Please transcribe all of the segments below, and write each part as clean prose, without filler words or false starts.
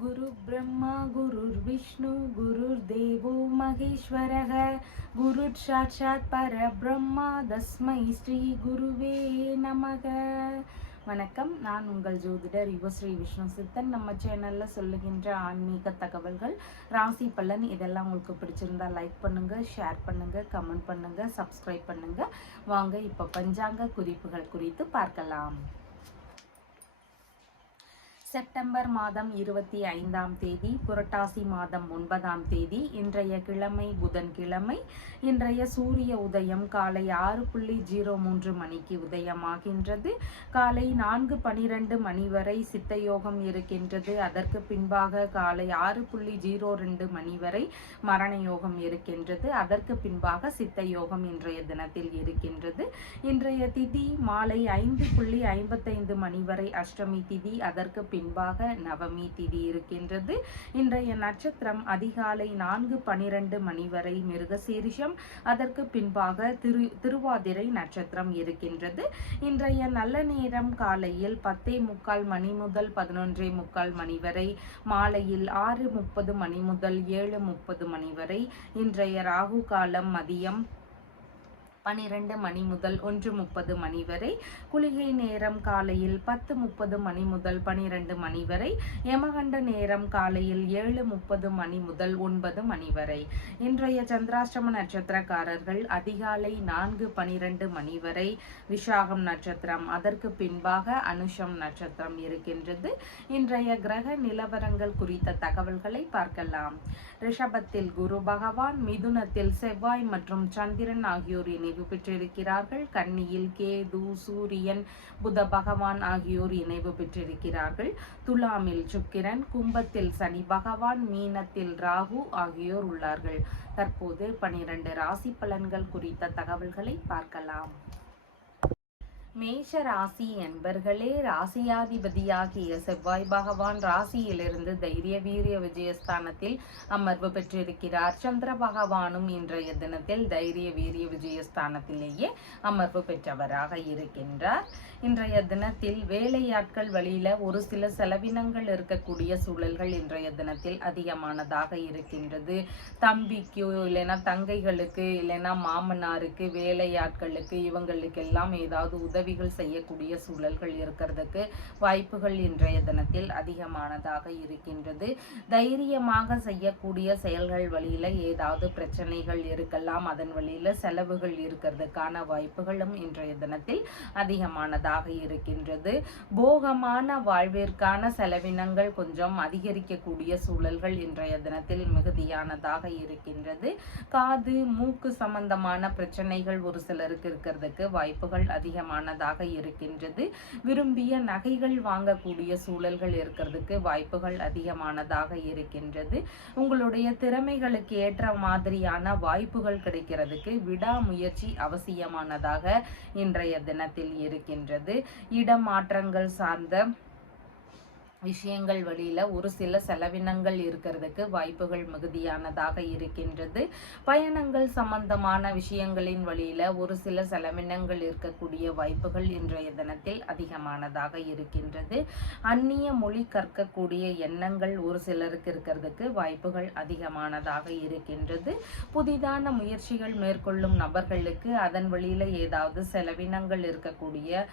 गुरु ब्रह्मा गुरुर्विष्णु गुरुर्देवो महेश्वरः गुरुः साक्षात् परब्रह्मा तस्मै ஸ்ரீ குருவே நமக. வணக்கம், நான் உங்கள் ஜோதிடர் யுவஸ்ரீ விஷ்ணு சித்தன். நம்ம சேனலில் சொல்லுகின்ற ஆன்மீக தகவல்கள், ராசி பலன் இதெல்லாம் உங்களுக்கு பிடிச்சிருந்தா லைக் பண்ணுங்கள், ஷேர் பண்ணுங்கள், கமெண்ட் பண்ணுங்கள், சப்ஸ்கிரைப் பண்ணுங்கள். வாங்க இப்போ பஞ்சாங்க குறிப்புகள் குறித்து பார்க்கலாம். செப்டம்பர் மாதம் 25ஆம் தேதி, புரட்டாசி மாதம் 9ஆம் தேதி. இன்றைய கிழமை புதன்கிழமை. இன்றைய சூரிய உதயம் காலை 6:03 மணிக்கு உதயமாகின்றது. காலை 4:12 மணி வரை சித்த யோகம் இருக்கின்றது. அதற்கு பின்பாக காலை 6:02 மணி வரை மரண யோகம் இருக்கின்றது. அதற்கு பின்பாக சித்த யோகம் இன்றைய தினத்தில் இருக்கின்றது. இன்றைய திதி மாலை 5:55 மணி வரை அஷ்டமி திதி. அதற்கு பின்பாக நவமி திதி இருக்கின்றது. இன்றைய நட்சத்திரம் அதிகாலை 4:12 மணி வரை மிருகசீரிஷம். அதற்கு பின்பாக திருவாதிரை நட்சத்திரம் இருக்கின்றது. இன்றைய நல்ல நேரம் காலையில் 10:45 மணி முதல் 11:45 மணி வரை, மாலையில் 6:30 மணி முதல் 7:30 மணி வரை. இன்றைய ராகு காலம் மதியம் 12 மணி முதல் 1:30 மணி வரை. குளிகை நேரம் காலையில் 10:30 மணி முதல் 12 மணி வரை. யமகண்ட நேரம் காலையில் 7:30 மணி முதல் 9 மணி வரை. இன்றைய சந்திராஷ்டம நட்சத்திரக்காரர்கள் அதிகாலை 4:12 மணி வரை விஷாகம் நட்சத்திரம். அதற்கு பின்பாக அனுஷம் நட்சத்திரம் இருக்கின்றது. இன்றைய கிரக நிலவரங்கள் குறித்த தகவல்களை பார்க்கலாம். ரிஷபத்தில் குரு பகவான், மிதுனத்தில் செவ்வாய் மற்றும் சந்திரன் ஆகியோர் இணைவு பெற்றிருக்கிறார்கள். கன்னியில் கேது, சூரியன், புத பகவான் ஆகியோர் இணைவு பெற்றிருக்கிறார்கள். துலாமில் சுக்கிரன், கும்பத்தில் சனி பகவான், மீனத்தில் ராகு ஆகியோர் உள்ளார்கள். தற்போது 12 ராசி பலன்கள் குறித்த தகவல்களை பார்க்கலாம். மேஷ ராசி என்பர்களே, ராசியாதிபதியாகிய செவ்வாய் பகவான் ராசியிலிருந்து தைரிய வீரிய விஜயஸ்தானத்தில் அமர்வு பெற்றிருக்கிறார். சந்திர பகவானும் இன்றைய தினத்தில் தைரிய வீரிய விஜயஸ்தானத்திலேயே அமர்வு பெற்றவராக இருக்கின்றார். இன்றைய தினத்தில் வேலையாட்கள் வழியில ஒரு சில செலவினங்கள் இருக்கக்கூடிய சூழல்கள் இன்றைய தினத்தில் அதிகமானதாக இருக்கின்றது. தம்பிக்கு இல்லைன்னா தங்கைகளுக்கு இல்லைன்னா மாமனாருக்கு, வேலையாட்களுக்கு இவங்களுக்கு எல்லாம் ஏதாவது உதவிகள் செய்யக்கூடிய சூழல்கள் இருக்கிறதுக்கு வாய்ப்புகள் இன்றைய தினத்தில் அதிகமானதாக இருக்கின்றது. தைரியமாக செய்யக்கூடிய செயல்கள் வழியில ஏதாவது பிரச்சனைகள் இருக்கலாம். அதன் வழியில செலவுகள் இருக்கிறதுக்கான வாய்ப்புகளும் இன்றைய தினத்தில் அதிகமானதாக இருக்கின்றது. போகமான வாழ்விற்கான செலவினங்கள் கொஞ்சம் அதிகரிக்கக்கூடிய சூழல்கள் இன்றைய தினத்தில் மிகுதியானதாக இருக்கின்றது. காது மூக்கு சம்பந்தமான பிரச்சனைகள் ஒரு சிலருக்கு இருக்கிறதுக்கு வாய்ப்புகள் அதிகமானதாக இருக்கின்றது. விரும்பிய நகைகள் வாங்கக்கூடிய சூழல்கள் இருக்கிறதுக்கு வாய்ப்புகள் அதிகமானதாக இருக்கின்றது. உங்களுடைய திறமைகளுக்கு ஏற்ற மாதிரியான வாய்ப்புகள் கிடைக்கிறதுக்கு விடாமுயற்சி அவசியமானதாக இன்றைய தினத்தில் இருக்கின்றது. இடமாற்றங்கள் சார்ந்த விஷயங்கள் வழியில ஒரு சில செலவினங்கள் இருக்கிறதுக்கு வாய்ப்புகள் மிகுதியானதாக இருக்கின்றது. பயணங்கள் சம்பந்தமான விஷயங்களின் வழியில ஒரு சில செலவினங்கள் இருக்கக்கூடிய வாய்ப்புகள் இன்றைய தினத்தில் அதிகமானதாக இருக்கின்றது. அந்நிய மொழி கற்கக்கூடிய எண்ணங்கள் ஒரு சிலருக்கு இருக்கிறதுக்கு வாய்ப்புகள் அதிகமானதாக இருக்கின்றது. புதிதான முயற்சிகள் மேற்கொள்ளும் நபர்களுக்கு அதன் வழியில ஏதாவது செலவினங்கள் இருக்கக்கூடிய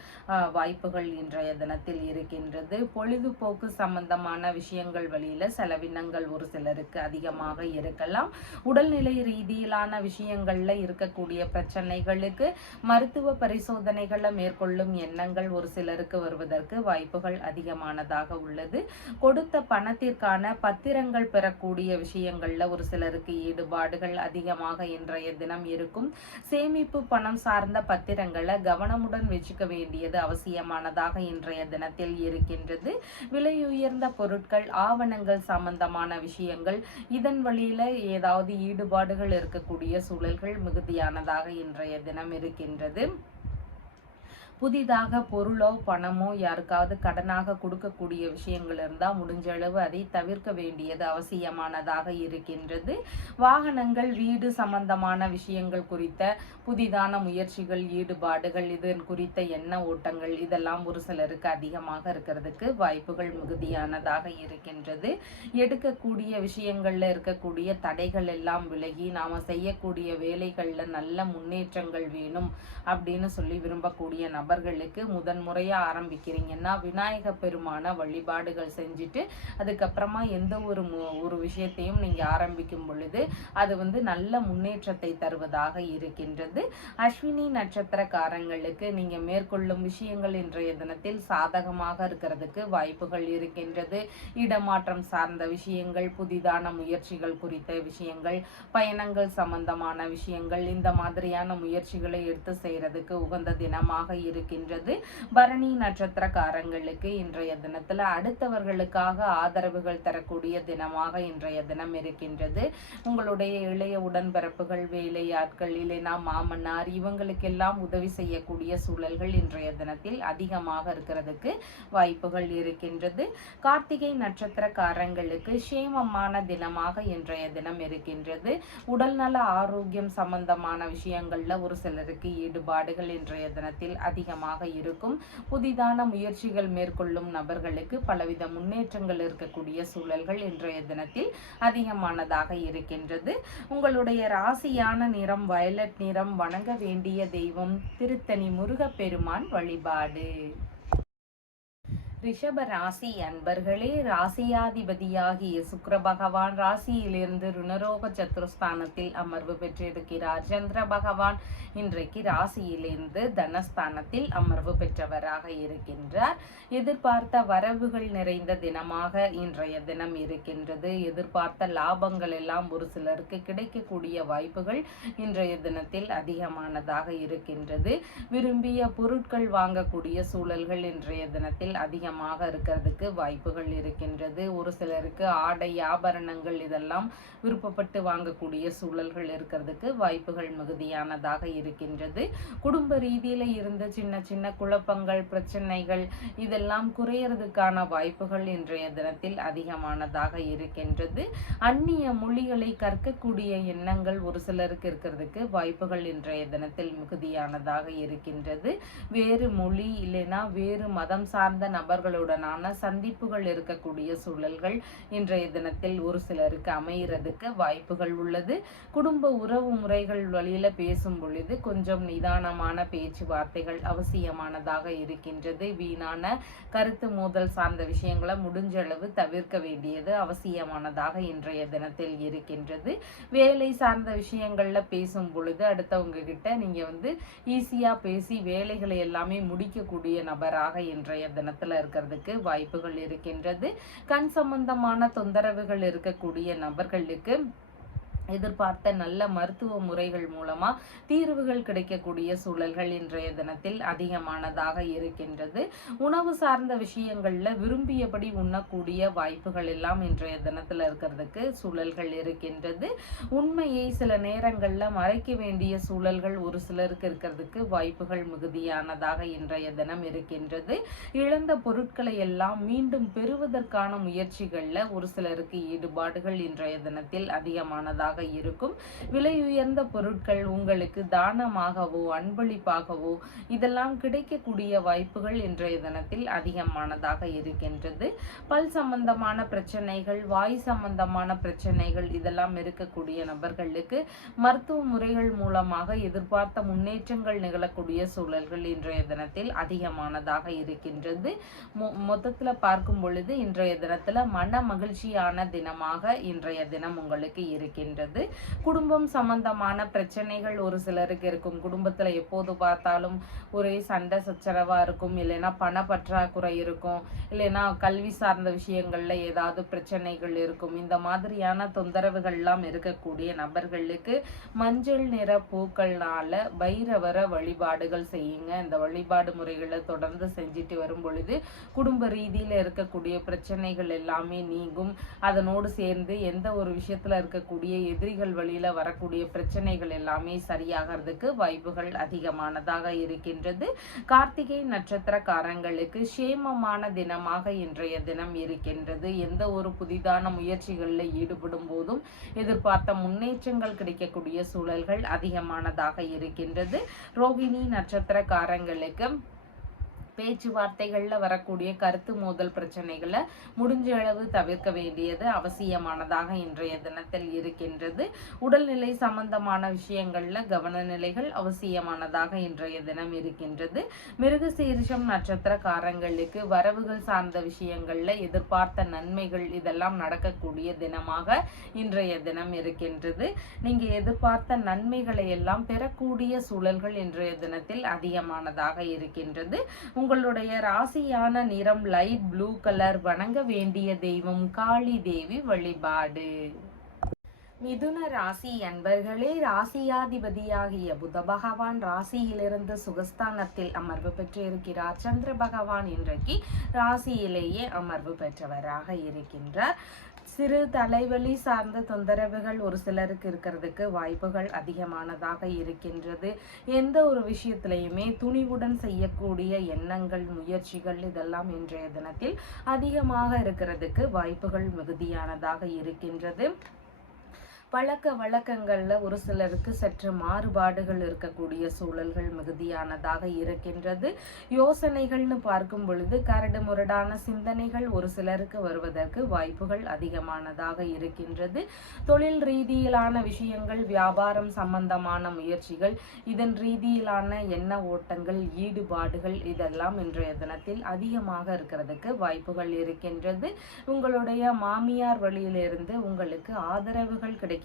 வாய்ப்புகள் இன்றைய தினத்தில் இருக்கின்றது. பொழுதுபோக்கு சம்பந்தமான விஷயங்கள் வழியில செலவினங்கள் ஒரு சிலருக்கு அதிகமாக இருக்கலாம். உடல்நிலை ரீதியிலான விஷயங்கள்ல இருக்கக்கூடிய பிரச்சனைகளுக்கு மருத்துவ பரிசோதனைகளை மேற்கொள்ளும் எண்ணங்கள் ஒரு சிலருக்கு வருவதற்கு வாய்ப்புகள் அதிகமானதாக உள்ளது. கொடுத்த பணத்திற்கான பத்திரங்கள் பெறக்கூடிய விஷயங்கள்ல ஒரு சிலருக்கு ஈடுபாடுகள் அதிகமாக இன்றைய தினம் இருக்கும். சேமிப்பு பணம் சார்ந்த பத்திரங்களை கவனமுடன் வச்சுக்க வேண்டியது அவசியமானதாக இன்றைய தினத்தில் இருக்கின்றது. விலையுயர்ந்த பொருட்கள், ஆவணங்கள் சம்பந்தமான விஷயங்கள் இதன் வழியில ஏதாவது ஈடுபாடுகள் இருக்கக்கூடிய சூழல்கள் மிகுதியானதாக இன்றைய தினம் இருக்கின்றது. புதிதாக பொருளோ பணமோ யாருக்காவது கடனாக கொடுக்கக்கூடிய விஷயங்கள் இருந்தால் முடிஞ்ச அளவு அதை தவிர்க்க வேண்டியது அவசியமானதாக இருக்கின்றது. வாகனங்கள் வீடு சம்பந்தமான விஷயங்கள் குறித்த புதிதான முயற்சிகள் ஈடுபாடுகள் இதன் குறித்த எண்ண ஓட்டங்கள் இதெல்லாம் ஒரு சிலருக்கு அதிகமாக இருக்கிறதுக்கு வாய்ப்புகள் மிகுதியானதாக இருக்கின்றது. எடுக்கக்கூடிய விஷயங்கள்ல இருக்கக்கூடிய தடைகள் எல்லாம் விலகி நாம செய்யக்கூடிய வேலைகள்ல நல்ல முன்னேற்றங்கள் வேணும் அப்படின்னு சொல்லி விரும்பக்கூடிய நபர்களுக்கு முதன்முறையா ஆரம்பிக்கிறீங்கன்னா விநாயக பெருமான வழிபாடுகள் செஞ்சுட்டு அதுக்கப்புறமா எந்த ஒரு விஷயத்தையும் நீங்க ஆரம்பிக்கும் பொழுது அது நல்ல முன்னேற்றத்தை தருவதாக இருக்கின்றது. அஸ்வினி நட்சத்திரக்காரங்களுக்கு நீங்க மேற்கொள்ளும் விஷயங்கள் இன்றைய தினத்தில் சாதகமாக இருக்கிறதுக்கு வாய்ப்புகள் இருக்கின்றது. இடமாற்றம் சார்ந்த விஷயங்கள், புதிதான முயற்சிகள் குறித்த விஷயங்கள், பயணங்கள் சம்பந்தமான விஷயங்கள், இந்த மாதிரியான முயற்சிகளை எடுத்து செய்யறதுக்கு உகந்த தினமாக இருக்கின்றது. பரணி நட்சத்திரக்காரங்களுக்கு இன்றைய தினத்துல அடுத்தவர்களுக்காக ஆதரவுகள் தரக்கூடிய தினமாக இன்றைய தினம் இருக்கின்றது. உங்களுடைய இளைய உடன்பிறப்புகள், வேலையாட்கள், இல்லைனா மாமன்னார் இவங்களுக்கெல்லாம் உதவி செய்யக்கூடிய சூழல்கள் இன்றைய தினத்தில் அதிகமாக இருக்கிறதுக்கு வாய்ப்புகள் இருக்கின்றது. கார்த்திகை நட்சத்திரக்காரங்களுக்கு சேமமான தினமாக இன்றைய தினம் இருக்கின்றது. உடல்நல ஆரோக்கியம் சம்பந்தமான விஷயங்கள்ல ஒரு சிலருக்கு ஈடுபாடுகள் இன்றைய தினத்தில் அதிகமாக இருக்கும். புதிதான முயற்சிகள் மேற்கொள்ளும் நபர்களுக்கு பலவித முன்னேற்றங்கள் இருக்கக்கூடிய சூழல்கள் இன்றைய தினத்தில் அதிகமானதாக இருக்கின்றது. உங்களுடைய ராசியான நிறம் வயலட் நிறம். வணங்க வேண்டிய தெய்வம் திருத்தணி முருகப்பெருமான் வழிபாடு. ரிஷப ராசி அன்பர்களே, ராசியாதிபதியாகிய சுக்கிர பகவான் ராசியிலிருந்து ருணரோக சத்துருஸ்தானத்தில் அமர்வு பெற்றிருக்கிறார். சந்திர பகவான் இன்றைக்கு ராசியிலிருந்து தனஸ்தானத்தில் அமர்வு பெற்றவராக இருக்கின்றார். எதிர்பார்த்த வரவுகள் நிறைந்த தினமாக இன்றைய தினம் இருக்கின்றது. எதிர்பார்த்த லாபங்கள் எல்லாம் ஒரு சிலருக்கு கிடைக்கக்கூடிய வாய்ப்புகள் இன்றைய தினத்தில் அதிகமானதாக இருக்கின்றது. விரும்பிய பொருட்கள் வாங்கக்கூடிய சூழல்கள் இன்றைய தினத்தில் அதிகமாக இருக்கிறதுக்கு வாய்ப்புகள் இருக்கின்றது. ஒரு சிலருக்கு ஆடை ஆபரணங்கள் இதெல்லாம் விருப்பப்பட்டு வாங்கக்கூடிய சூழல்கள் இருக்கிறதுக்கு வாய்ப்புகள் மிகுதியானதாக இருக்கின்றது. குடும்ப ரீதியில இருந்த சின்ன சின்ன குழப்பங்கள், பிரச்சனைகள் இதெல்லாம் குறையறதுக்கான வாய்ப்புகள் இன்றைய தினத்தில் அதிகமானதாக இருக்கின்றது. அந்நிய மொழிகளை கற்கக்கூடிய எண்ணங்கள் ஒரு சிலருக்கு இருக்கிறதுக்கு வாய்ப்புகள் இன்றைய தினத்தில் மிகுதியானதாக இருக்கின்றது. வேறு மொழி இல்லைனா வேறு மதம் சார்ந்த நபர்களுடனான சந்திப்புகள் இருக்கக்கூடிய சூழல்கள் இன்றைய தினத்தில் ஒரு சிலருக்கு அமைகிறதுக்கு வாய்ப்புகள் உள்ளது. குடும்ப உறவு முறைகள் வழியில பேசும் பொழுது கொஞ்சம் நிதானமான பேச்சுவார்த்தைகள் அவசியமானதாக இருக்கின்றது. வீணான கருத்து மோதல் சார்ந்த விஷயங்களை முடிஞ்ச அளவு தவிர்க்க வேண்டியது அவசியமானதாக இன்றைய தினத்தில் இருக்கின்றது. வேலை சார்ந்த விஷயங்கள்ல பேசும் பொழுது அடுத்தவங்க கிட்ட நீங்க ஈஸியா பேசி வேலைகளை எல்லாமே முடிக்கக்கூடிய நபராக இன்றைய தினத்துல இருக்கிறதுக்கு வாய்ப்புகள் இருக்கின்றது. கண் சம்பந்தமான தொந்தரவுகள் இருக்கக்கூடிய நபர்களுக்கு எதிர்பார்த்த நல்ல மருத்துவ முறைகள் மூலமா தீர்வுகள் கிடைக்கக்கூடிய சூழல்கள் இன்றைய தினத்தில் அதிகமானதாக இருக்கின்றது. உணவு சார்ந்த விஷயங்கள்ல விரும்பியபடி உண்ணக்கூடிய வாய்ப்புகள் எல்லாம் இன்றைய தினத்துல இருக்கிறதுக்கு சூழல்கள் இருக்கின்றது. உண்மையை சில நேரங்கள்ல மறைக்க வேண்டிய சூழல்கள் ஒரு சிலருக்கு இருக்கிறதுக்கு வாய்ப்புகள் மிகுதியானதாக இன்றைய தினம் இருக்கின்றது. இழந்த பொருட்களை எல்லாம் மீண்டும் பெறுவதற்கான முயற்சிகள்ல ஒரு சிலருக்கு ஈடுபாடுகள் இன்றைய தினத்தில் அதிகமானதாக இருக்கும். விலை உயர்ந்த பொருட்கள் உங்களுக்கு தானமாகவோ அன்பளிப்பாகவோ இதெல்லாம் கிடைக்கக்கூடிய வாய்ப்புகள் இன்றைய தினத்தில் அதிகமானதாக இருக்கின்றது. பல் சம்பந்தமான பிரச்சனைகள், வாய் சம்பந்தமான பிரச்சனைகள் இதெல்லாம் இருக்கக்கூடிய நபர்களுக்கு மருத்துவ முறைகள் மூலமாக எதிர்பார்த்த முன்னேற்றங்கள் நிகழக்கூடிய சூழல்கள் இன்றைய தினத்தில் அதிகமானதாக இருக்கின்றது. மொத்தத்துல பார்க்கும் பொழுது இன்றைய தினத்துல மன மகிழ்ச்சியான தினமாக இன்றைய தினம் உங்களுக்கு இருக்கின்றது. குடும்பம் சம்பந்தமான பிரச்சனைகள் ஒரு சிலருக்கு இருக்கும். குடும்பத்துல எப்போது பார்த்தாலும் ஒரே சண்டை சச்சரவா இருக்கும், இல்லைன்னா பண பற்றாக்குறை இருக்கும், இல்லைன்னா கல்வி சார்ந்த விஷயங்கள்ல ஏதாவது பிரச்சனைகள் இருக்கும். இந்த மாதிரியான தொந்தரவுகள் எல்லாம் இருக்கக்கூடிய நபர்களுக்கு மஞ்சள் நிற பூக்கள்னால பைரவர வழிபாடுகள் செய்யுங்க. இந்த வழிபாடு முறைகளை தொடர்ந்து செஞ்சுட்டு வரும் பொழுது குடும்ப ரீதியில இருக்கக்கூடிய பிரச்சனைகள் எல்லாமே நீங்கும். அதனோடு சேர்ந்து எந்த ஒரு விஷயத்துல இருக்கக்கூடிய எதிரிகள் வழியில வரக்கூடிய பிரச்சனைகள் எல்லாமே சரியாகிறதுக்கு வாய்ப்புகள் அதிகமானதாக இருக்கின்றது. கார்த்திகை நட்சத்திரக்காரங்களுக்கு சேமமான தினமாக இன்றைய தினம் இருக்கின்றது. எந்த ஒரு புதிதான முயற்சிகளில் ஈடுபடும் போதும் எதிர்பார்த்த முன்னேற்றங்கள் கிடைக்கக்கூடிய சூழல்கள் அதிகமானதாக இருக்கின்றது. ரோகிணி நட்சத்திரக்காரங்களுக்கு பேச்சுவார்த்தைகளில் வரக்கூடிய கருத்து மோதல் பிரச்சனைகளை முடிஞ்ச அளவு தவிர்க்க வேண்டியது அவசியமானதாக இன்றைய தினத்தில் இருக்கின்றது. உடல்நிலை சம்பந்தமான விஷயங்கள்ல கவனநிலைகள் அவசியமானதாக இன்றைய தினம் இருக்கின்றது. மிருகசீரிஷம் நட்சத்திரக்காரங்களுக்கு வரவுகள் சார்ந்த விஷயங்கள்ல எதிர்பார்த்த நன்மைகள் இதெல்லாம் நடக்கக்கூடிய தினமாக இன்றைய தினம் இருக்கின்றது. நீங்க எதிர்பார்த்த நன்மைகளை எல்லாம் பெறக்கூடிய சூழல்கள் இன்றைய தினத்தில் அதிகமானதாக இருக்கின்றது. உங்களுடைய ராசியான நிறம் லைட் ப்ளூ கலர். வணங்க வேண்டிய தெய்வம் காளி தேவி வழிபாடு. மிதுன ராசி அன்பர்களே, ராசியாதிபதியாகிய புத பகவான் ராசியிலிருந்து சுகஸ்தானத்தில் அமர்வு பெற்றிருக்கிறார். சந்திர பகவான் இன்றைக்கு ராசியிலேயே அமர்வு பெற்றவராக இருக்கின்றார். சிறு தலைவலி சார்ந்த தொந்தரவுகள் ஒரு சிலருக்கு இருக்கிறதுக்கு வாய்ப்புகள் அதிகமானதாக இருக்கின்றது. எந்த ஒரு விஷயத்திலையுமே துணிவுடன் செய்யக்கூடிய எண்ணங்கள், முயற்சிகள் இதெல்லாம் இன்றைய தினத்தில் அதிகமாக இருக்கிறதுக்கு வாய்ப்புகள் மிகுதியானதாக இருக்கின்றது. பழக்க வழக்கங்கள்ல ஒரு சிலருக்கு சற்று மாறுபாடுகள் இருக்கக்கூடிய சூழல்கள் மிகுதியானதாக இருக்கின்றது. யோசனைகள்னு பார்க்கும் பொழுது கரடு முரடான சிந்தனைகள் ஒரு சிலருக்கு வருவதற்கு வாய்ப்புகள் அதிகமானதாக இருக்கின்றது. தொழில் ரீதியிலான விஷயங்கள், வியாபாரம் சம்பந்தமான முயற்சிகள், இதன் ரீதியிலான எண்ண ஓட்டங்கள், ஈடுபாடுகள் இதெல்லாம் இன்றைய தினத்தில் அதிகமாக இருக்கிறதுக்கு வாய்ப்புகள் இருக்கின்றது. உங்களுடைய மாமியார் வழியிலிருந்து உங்களுக்கு ஆதரவுகள் கிடைக்கக்கூடிய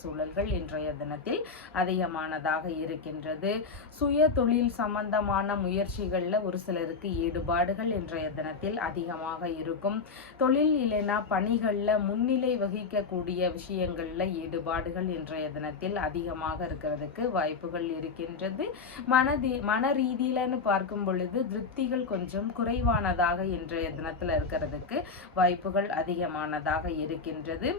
சூழல்கள் இன்றைய தினத்தில் அதிகமானதாக இருக்கின்றது. சுய தொழில் சம்பந்தமான முயற்சிகள்ல ஒரு சிலருக்கு ஈடுபாடுகள் இன்றைய தினத்தில் அதிகமாக இருக்கும். தொழில் இல்லைனா பணிகள்ல முன்னிலை வகிக்கக்கூடிய விஷயங்கள்ல ஈடுபாடுகள் இன்றைய தினத்தில் அதிகமாக இருக்கிறதுக்கு வாய்ப்புகள் இருக்கின்றது. மன ரீதியிலன்னு பார்க்கும் பொழுது திருப்திகள் கொஞ்சம் குறைவானதாக இன்றைய தினத்துல இருக்கிறதுக்கு வாய்ப்புகள் அதிகமானதாக இருக்கின்றது.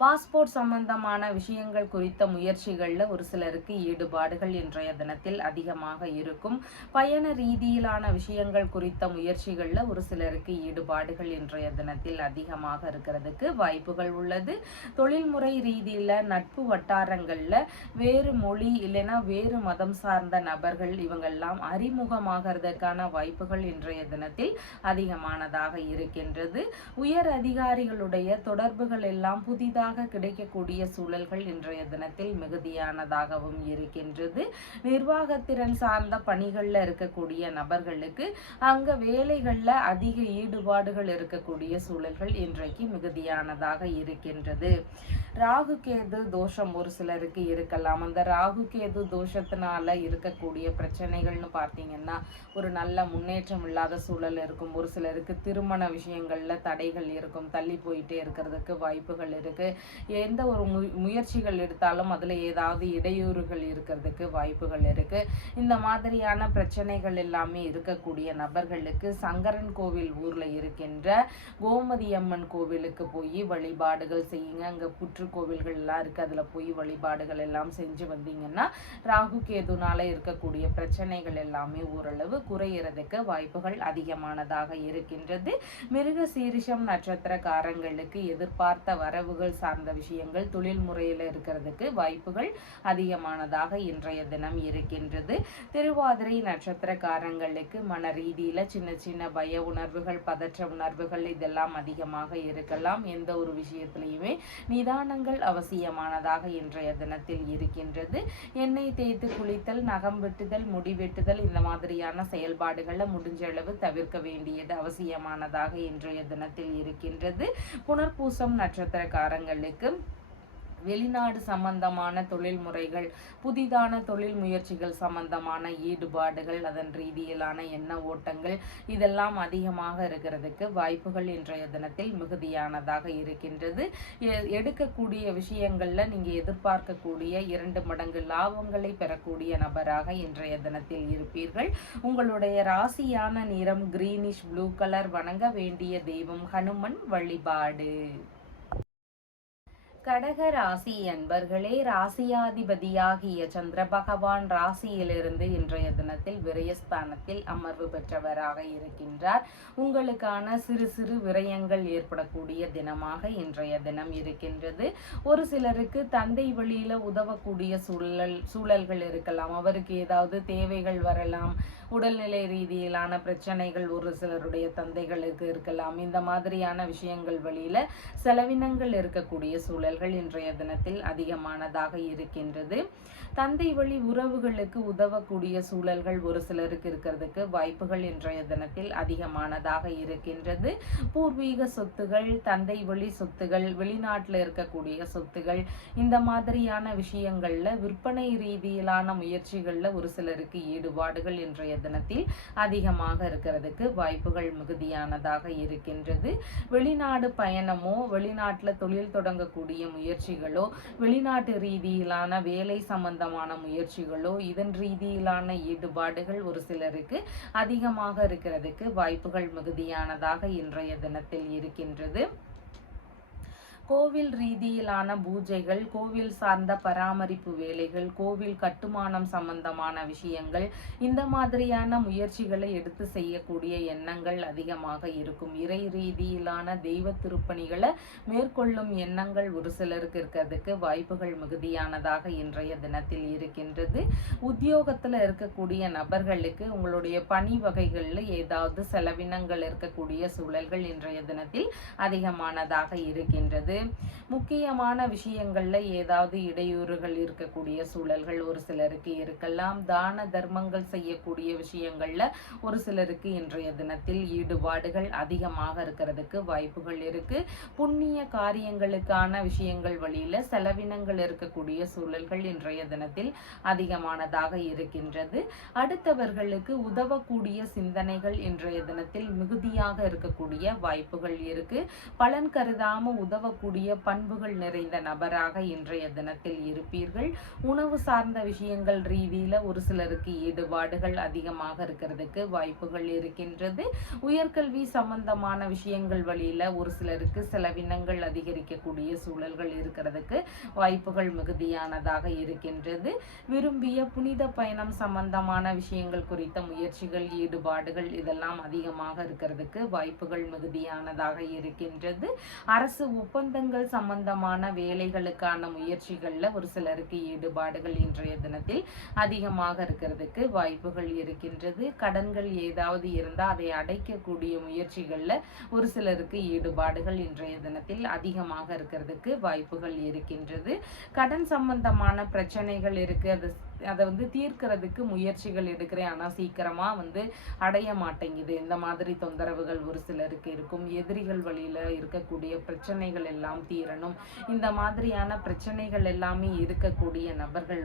பாஸ்போர்ட் சம்பந்தமான விஷயங்கள் குறித்த முயற்சிகளில் ஒரு சிலருக்கு ஈடுபாடுகள் இன்றைய தினத்தில் அதிகமாக இருக்கும். பயண ரீதியிலான விஷயங்கள் குறித்த முயற்சிகளில் ஒரு சிலருக்கு ஈடுபாடுகள் இன்றைய தினத்தில் அதிகமாக இருக்கிறதுக்கு வாய்ப்புகள் உள்ளது. தொழில்முறை ரீதியில் நட்பு வட்டாரங்களில் வேறு மொழி இல்லைன்னா வேறு மதம் சார்ந்த நபர்கள் இவங்கெல்லாம் அறிமுகமாகிறதுக்கான வாய்ப்புகள் இன்றைய தினத்தில் அதிகமானதாக இருக்கின்றது. உயர் அதிகாரிகளுடைய தொடர்புகள் எல்லாம் புதிதாக கிடைக்கக்கூடிய சூழல்கள் இன்றைய தினத்தில் மிகுதியானதாகவும் இருக்கின்றது. நிர்வாகத்திறன் சார்ந்த பணிகள்ல இருக்கக்கூடிய நபர்களுக்கு அங்க வேலைகள்ல அதிக ஈடுபாடுகள் இருக்கக்கூடிய சூழல்கள் இன்றைக்கு மிகுதியானதாக இருக்கின்றது. ராகு கேது தோஷம் ஒரு சிலருக்கு இருக்கலாம். அந்த ராகு கேது தோஷத்தினால இருக்கக்கூடிய பிரச்சனைகள்னு பார்த்தீங்கன்னா ஒரு நல்ல முன்னேற்றம் இல்லாத சூழல் இருக்கும். ஒரு சிலருக்கு திருமண விஷயங்கள்ல தடைகள் இருக்கும், தள்ளி போயிட்டே இருக்கிறதுக்கு வாய்ப்புகள் இருக்கு. எந்த ஒரு முயற்சிகள் எடுத்தாலும் அதுல ஏதாவது இடையூறுகள் இருக்கிறதுக்கு வாய்ப்புகள் இருக்கு. இந்த மாதிரியான பிரச்சனைகள் எல்லாமே இருக்கக்கூடிய நபர்களுக்கு சங்கரன் கோவில் ஊர்ல இருக்கின்ற கோமதி அம்மன் கோவிலுக்கு போய் வழிபாடுகள் செய்யுங்க. அங்க புற்று கோவில்கள் எல்லாம் இருக்கு, அதுல போய் வழிபாடுகள் எல்லாம் செஞ்சு வந்தீங்கன்னா ராகு கேதுனால இருக்கக்கூடிய பிரச்சனைகள் எல்லாமே ஓரளவு குறையறதுக்கு வாய்ப்புகள் அதிகமானதாக இருக்கின்றது. மிருக சீரிஷம் நட்சத்திரக்காரங்களுக்கு எதிர்பார்த்த வரவுகள் சார்ந்த விஷயங்கள் தொழில் முறையில் இருக்கிறதுக்கு வாய்ப்புகள் அதிகமானதாக இன்றைய தினம் இருக்கின்றது. திருவாதிரை நட்சத்திரக்காரங்களுக்கு மன ரீதியில சின்ன சின்ன பய உணர்வுகள், பதற்ற உணர்வுகள் இதெல்லாம் அதிகமாக இருக்கலாம். எந்த ஒரு விஷயத்திலையுமே நிதானங்கள் அவசியமானதாக இன்றைய தினத்தில் இருக்கின்றது. எண்ணெய் தேய்த்து குளித்தல், நகம் வெட்டுதல், முடி வெட்டுதல் இந்த மாதிரியான செயல்பாடுகளை முடிஞ்ச அளவு தவிர்க்க வேண்டியது அவசியமானதாக இன்றைய தினத்தில் இருக்கின்றது. புனர்பூசம் நட்சத்திரக்காரங்களுக்கு வெளிநாடு சம்பந்தமான தொழில் முறைகள், புதிதான தொழில் முயற்சிகள் சம்பந்தமான ஈடுபாடுகள், அதன் ரீதியிலான எண்ண ஓட்டங்கள் இதெல்லாம் அதிகமாக இருக்கிறதுக்கு வாய்ப்புகள் இன்றைய தினத்தில் மிகுதியானதாக இருக்கின்றது. எடுக்கக்கூடிய விஷயங்கள்ல நீங்க எதிர்பார்க்கக்கூடிய 2 மடங்கு லாபங்களை பெறக்கூடிய நபராக இன்றைய தினத்தில் இருப்பீர்கள். உங்களுடைய ராசியான நிறம் கிரீனிஷ் ப்ளூ கலர். வணங்க வேண்டிய தெய்வம் ஹனுமன் வழிபாடு. கடக ராசி அன்பர்களே, ராசியாதிபதியாகிய சந்திர பகவான் ராசியிலிருந்து இன்றைய தினத்தில் விரயஸ்தானத்தில் அமர்வு பெற்றவராக இருக்கின்றார். உங்களுக்கான சிறு சிறு விரயங்கள் ஏற்படக்கூடிய தினமாக இன்றைய தினம் இருக்கின்றது. ஒரு சிலருக்கு தந்தை வழியில உதவக்கூடிய சூழல்கள் இருக்கலாம். அவருக்கு ஏதாவது தேவைகள் வரலாம். உடல்நிலை ரீதியிலான பிரச்சனைகள் ஒரு சிலருடைய தந்தைகளுக்கு இருக்கலாம். இந்த மாதிரியான விஷயங்கள் வழியில செலவினங்கள் இருக்கக்கூடிய சூழல்கள் இன்றைய தினத்தில் அதிகமானதாக இருக்கின்றது. தந்தை வழி உறவுகளுக்கு உதவக்கூடிய சூழல்கள் ஒரு சிலருக்கு இருக்கிறதுக்கு வாய்ப்புகள் இன்றைய தினத்தில் அதிகமானதாக இருக்கின்றது. பூர்வீக சொத்துகள், தந்தை வழி சொத்துகள், வெளிநாட்டில் இருக்கக்கூடிய சொத்துகள், இந்த மாதிரியான விஷயங்கள்ல விற்பனை ரீதியிலான முயற்சிகள்ல ஒரு சிலருக்கு ஈடுபாடுகள் இன்றைய தினத்தில் அதிகமாக இருக்கிறதுக்கு வாய்ப்புகள் மிகுதியானதாக இருக்கின்றது. வெளிநாடு பயணமோ, வெளிநாட்டில் தொழில் தொடங்கக்கூடிய முயற்சிகளோ, வெளிநாட்டு ரீதியிலான வேலை சம்பந்தமான முயற்சிகளோ, இதன் ரீதியிலான ஈடுபாடுகள் ஒரு சிலருக்கு அதிகமாக இருக்கிறதுக்கு வாய்ப்புகள் மிகுதியானதாக இன்றைய தினத்தில் இருக்கின்றது. கோவில் ரீதியிலான பூஜைகள், கோவில் சார்ந்த பராமரிப்பு வேலைகள், கோவில் கட்டுமானம் சம்பந்தமான விஷயங்கள், இந்த மாதிரியான முயற்சிகளை எடுத்து செய்யக்கூடிய எண்ணங்கள் அதிகமாக இருக்கும். இறை ரீதியிலான தெய்வ திருப்பணிகளை மேற்கொள்ளும் எண்ணங்கள் ஒரு சிலருக்கு இருக்கிறதுக்கு வாய்ப்புகள் மிகுதியானதாக இன்றைய தினத்தில் இருக்கின்றது. உத்தியோகத்தில் இருக்கக்கூடிய நபர்களுக்கு உங்களுடைய பணி வகைகளில் ஏதாவது செலவினங்கள் இருக்கக்கூடிய சூழல்கள் இன்றைய தினத்தில் அதிகமானதாக இருக்கின்றது. முக்கியமான விஷயங்கள்ல ஏதாவது இடையூறுகள் இருக்கக்கூடிய சூழல்கள் ஒரு சிலருக்கு இருக்கலாம். தான தர்மங்கள் செய்யக்கூடிய விஷயங்கள்ல ஒரு சிலருக்கு இன்றைய தினத்தில் ஈடுபாடுகள் அதிகமாக இருக்கிறதுக்கு வாய்ப்புகள் இருக்கு. புண்ணிய காரியங்களுக்கான விஷயங்கள் வழியில செலவினங்கள் இருக்கக்கூடிய சூழல்கள் இன்றைய தினத்தில் அதிகமானதாக இருக்கின்றது. அடுத்தவர்களுக்கு உதவக்கூடிய சிந்தனைகள் இன்றைய தினத்தில் மிகுதியாக இருக்கக்கூடிய வாய்ப்புகள் இருக்கு. பலன் கருதாம உதவக்கூடிய பண்புகள் நிறைந்த நபராக இன்றைய தினத்தில் இருப்பீர்கள். உணவு சார்ந்த விஷயங்கள் ரீதியில ஒரு சிலருக்கு ஈடுபாடுகள் அதிகமாக இருக்கிறதுக்கு வாய்ப்புகள் இருக்கின்றது. உயர்கல்வி சம்பந்தமான விஷயங்கள் வழியில ஒரு சிலருக்கு செலவினங்கள் அதிகரிக்கக்கூடிய சூழல்கள் இருக்கிறதுக்கு வாய்ப்புகள் மிகுதியானதாக இருக்கின்றது. விரும்பிய புனித பயணம் சம்பந்தமான விஷயங்கள் குறித்த முயற்சிகள், ஈடுபாடுகள் இதெல்லாம் அதிகமாக இருக்கிறதுக்கு வாய்ப்புகள் மிகுதியானதாக இருக்கின்றது. அரசு ஒப்பந்தங்கள் சம்பந்தமான வேலைகளுக்கான முயற்சிகள்ல ஒரு சிலருக்கு ஈடுபாடுகள் இன்றைய தினத்தில் அதிகமாக இருக்கிறதுக்கு வாய்ப்புகள் இருக்கின்றது. கடன்கள் ஏதாவது இருந்தால் அதை அடைக்கக்கூடிய முயற்சிகள்ல ஒரு சிலருக்கு ஈடுபாடுகள் இன்றைய தினத்தில் அதிகமாக இருக்கிறதுக்கு வாய்ப்புகள் இருக்கின்றது. கடன் சம்பந்தமான பிரச்சனைகள் இருக்கு, அதை தீர்க்கிறதுக்கு முயற்சிகள் எடுக்கிறேன், ஆனால் சீக்கிரமா அடைய மாட்டேங்குது. இந்த மாதிரி தொந்தரவுகள் ஒரு சிலருக்கு இருக்கும். எதிரிகள் வழியில இருக்கக்கூடிய பிரச்சனைகள் எல்லாம் தீரணும். இந்த மாதிரியான பிரச்சனைகள் எல்லாமே இருக்கக்கூடிய நபர்கள்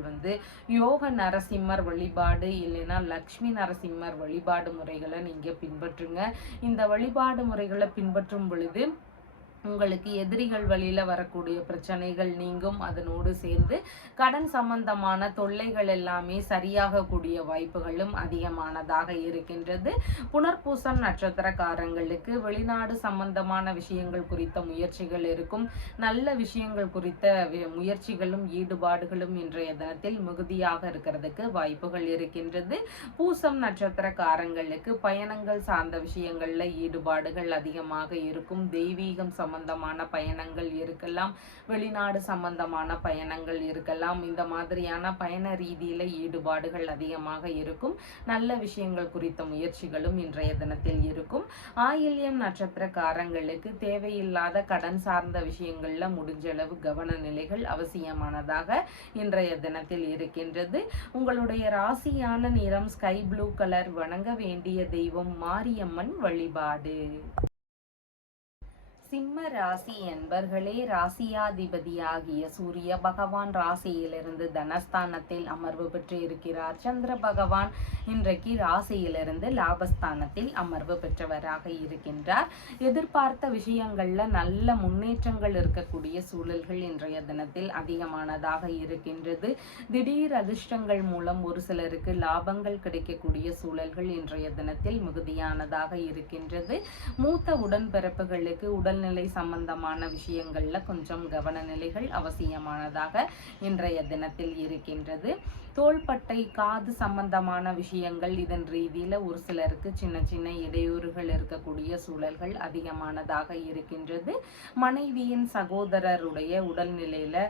யோக நரசிம்மர் வழிபாடு இல்லைன்னா லக்ஷ்மி நரசிம்மர் வழிபாடு முறைகளை நீங்க பின்பற்றுங்க. இந்த வழிபாடு முறைகளை பின்பற்றும் பொழுது உங்களுக்கு எதிரிகள் வழியில வரக்கூடிய பிரச்சனைகள் நீங்கும். அதனோடு சேர்ந்து கடன் சம்பந்தமான தொல்லைகள் எல்லாமே சரியாக கூடிய வாய்ப்புகளும் அதிகமானதாக இருக்கின்றது. புனர்பூசம் நட்சத்திரக்காரங்களுக்கு வெளிநாடு சம்பந்தமான விஷயங்கள் குறித்த முயற்சிகள் இருக்கும். நல்ல விஷயங்கள் குறித்த முயற்சிகளும் ஈடுபாடுகளும் இன்றைய தினத்தில் மிகுதியாக இருக்கிறதுக்கு வாய்ப்புகள் இருக்கின்றது. பூசம் நட்சத்திரக்காரங்களுக்கு பயணங்கள் சார்ந்த விஷயங்கள்ல ஈடுபாடுகள் அதிகமாக இருக்கும். தெய்வீகம் சம்பந்தமான பயணங்கள் இருக்கலாம், வெளிநாடு சம்பந்தமான பயணங்கள் இருக்கலாம். இந்த மாதிரியான பயண ரீதியில ஈடுபாடுகள் அதிகமாக இருக்கும். நல்ல விஷயங்கள் குறித்த முயற்சிகளும் இன்றைய தினத்தில் இருக்கும். ஆயில்யம் நட்சத்திரக்காரங்களுக்கு தேவையில்லாத கடன் சார்ந்த விஷயங்கள்ல முடிஞ்சளவு கவன நிலைகள் அவசியமானதாக இன்றைய தினத்தில் இருக்கின்றது. உங்களுடைய ராசியான நிறம் ஸ்கை ப்ளூ கலர். வணங்க வேண்டிய தெய்வம் மாரியம்மன் வழிபாடு. சிம்ம ராசி என்பர்களே, ராசியாதிபதியாகிய சூரிய பகவான் ராசியிலிருந்து தனஸ்தானத்தில் அமர்வு பெற்று இருக்கிறார். சந்திர பகவான் இன்றைக்கு ராசியிலிருந்து லாபஸ்தானத்தில் அமர்வு பெற்றவராக இருக்கின்றார். எதிர்பார்த்த விஷயங்கள்ல நல்ல முன்னேற்றங்கள் இருக்கக்கூடிய சூழல்கள் இன்றைய தினத்தில் அதிகமானதாக இருக்கின்றது. திடீர் அதிர்ஷ்டங்கள் மூலம் ஒரு சிலருக்கு லாபங்கள் கிடைக்கக்கூடிய சூழல்கள் இன்றைய தினத்தில் மிகுதியானதாக இருக்கின்றது. மூத்த உடன்பிறப்புகளுக்கு உடல் உடல்நிலை சம்பந்தமான விஷயங்கள்ல கொஞ்சம் கவனநிலைகள் அவசியமானதாக இன்றைய தினத்தில் இருக்கின்றது. தோள்பட்டை காது சம்பந்தமான விஷயங்கள் இதன் ரீதியில ஒரு சிலருக்கு சின்ன சின்ன இடையூறுகள் இருக்கக்கூடிய சூழல்கள் அதிகமானதாக இருக்கின்றது. மனைவியின் சகோதரருடைய உடல்நிலையில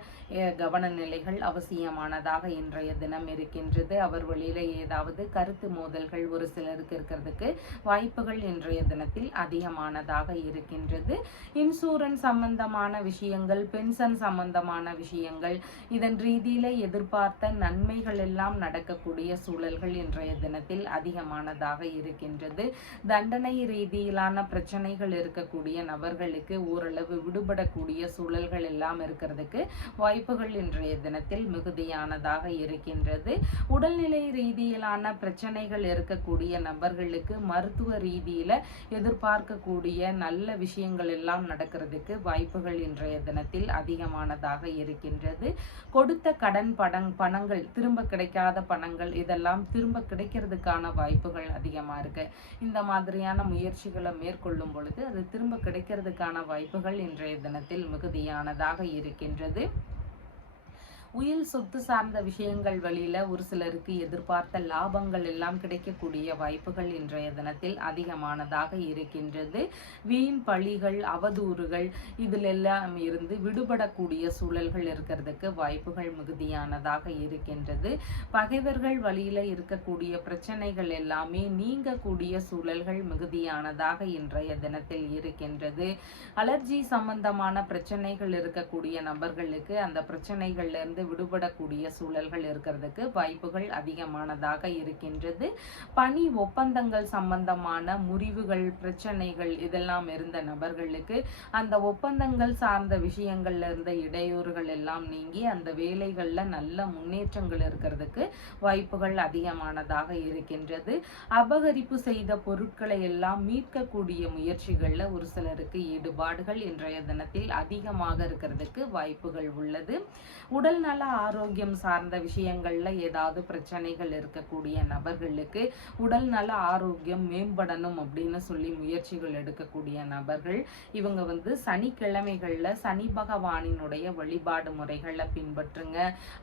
கவனநிலைகள் அவசியமானதாக இன்றைய தினம் இருக்கின்றது. அவர் வழியில ஏதாவது கருத்து மோதல்கள் ஒரு சிலருக்கு இருக்கிறதுக்கு வாய்ப்புகள் இன்றைய தினத்தில் அதிகமானதாக இருக்கின்றது. இன்சூரன்ஸ் சம்பந்தமான விஷயங்கள், பென்ஷன் சம்பந்தமான விஷயங்கள், இதன் ரீதியில எதிர்பார்த்த நன்மைகள் எல்லாம் நடக்கக்கூடிய சூழல்கள் இன்றைய தினத்தில் அதிகமானதாக இருக்கின்றது. தண்டனை ரீதியிலான பிரச்சனைகள் இருக்கக்கூடிய நபர்களுக்கு ஓரளவு விடுபடக்கூடிய சூழல்கள் எல்லாம் இருக்கிறதுக்கு வாய்ப்புகள் இன்றைய தினத்தில் மிகுதியானதாக இருக்கின்றது. உடல்நிலை ரீதியிலான பிரச்சனைகள் இருக்கக்கூடிய நபர்களுக்கு மருத்துவ ரீதியில எதிர்பார்க்கக்கூடிய நல்ல விஷயங்கள் எல்லாம் நடக்கிறதுக்கு வாய்ப்புகள் இன்றைய தினத்தில் அதிகமானதாக இருக்கின்றது. கொடுத்த கடன் பணங்கள் திரும்ப கிடைக்காத பணங்கள் இதெல்லாம் திரும்ப கிடைக்கிறதுக்கான வாய்ப்புகள் அதிகமா இருக்கு. இந்த மாதிரியான முயற்சிகளை மேற்கொள்ளும் பொழுது அது திரும்ப கிடைக்கிறதுக்கான வாய்ப்புகள் இன்றைய தினத்தில் மிகுதியானதாக இருக்கின்றது. உயில் சொத்து சார்ந்த விஷயங்கள் வழியில ஒரு சிலருக்கு எதிர்பார்த்த லாபங்கள் எல்லாம் கிடைக்கக்கூடிய வாய்ப்புகள் இன்றைய தினத்தில் அதிகமானதாக இருக்கின்றது. வீண் பழிகள், அவதூறுகள் இதில் எல்லாம் இருந்து விடுபடக்கூடிய சூழல்கள் இருக்கிறதுக்கு வாய்ப்புகள் மிகுதியானதாக இருக்கின்றது. பகைவர்கள் வழியில இருக்கக்கூடிய பிரச்சனைகள் எல்லாமே நீங்கக்கூடிய சூழல்கள் மிகுதியானதாக இன்றைய தினத்தில் இருக்கின்றது. அலர்ஜி சம்பந்தமான பிரச்சனைகள் இருக்கக்கூடிய நபர்களுக்கு அந்த பிரச்சனைகள்ல இருந்து விடுபடக்கூடிய சூழல்கள் இருக்கிறதுக்கு வாய்ப்புகள் அதிகமானதாக இருக்கின்றது. பணி ஒப்பந்தங்கள் சம்பந்தமான முறிவுகள், பிரச்சனைகள் இதெல்லாம் இருந்த நபர்களுக்கு அந்த ஒப்பந்தங்கள் சார்ந்த விஷயங்கள்ல இருந்த இடையூறுகள் எல்லாம் நீங்கி அந்த வேலைகள்ல நல்ல முன்னேற்றங்கள் இருக்கிறதுக்கு வாய்ப்புகள் அதிகமானதாக இருக்கின்றது. அபகரிப்பு செய்த பொருட்களை எல்லாம் மீட்கக்கூடிய முயற்சிகள்ல ஒரு சிலருக்கு ஈடுபாடுகள் இன்றைய தினத்தில் அதிகமாக இருக்கிறதுக்கு வாய்ப்புகள் உள்ளது. உடல் நல ஆரோக்கியம் சார்ந்த விஷயங்கள்ல ஏதாவது பிரச்சனைகள் இருக்கக்கூடிய நபர்களுக்கு உடல் நல ஆரோக்கியம் மேம்படணும் அப்படின்னு சொல்லி முயற்சிகள் எடுக்கக்கூடிய நபர்கள் இவங்க சனிக்கிழமைகள்ல சனி பகவானினுடைய வழிபாடு முறைகளை பின்பற்றுங்க.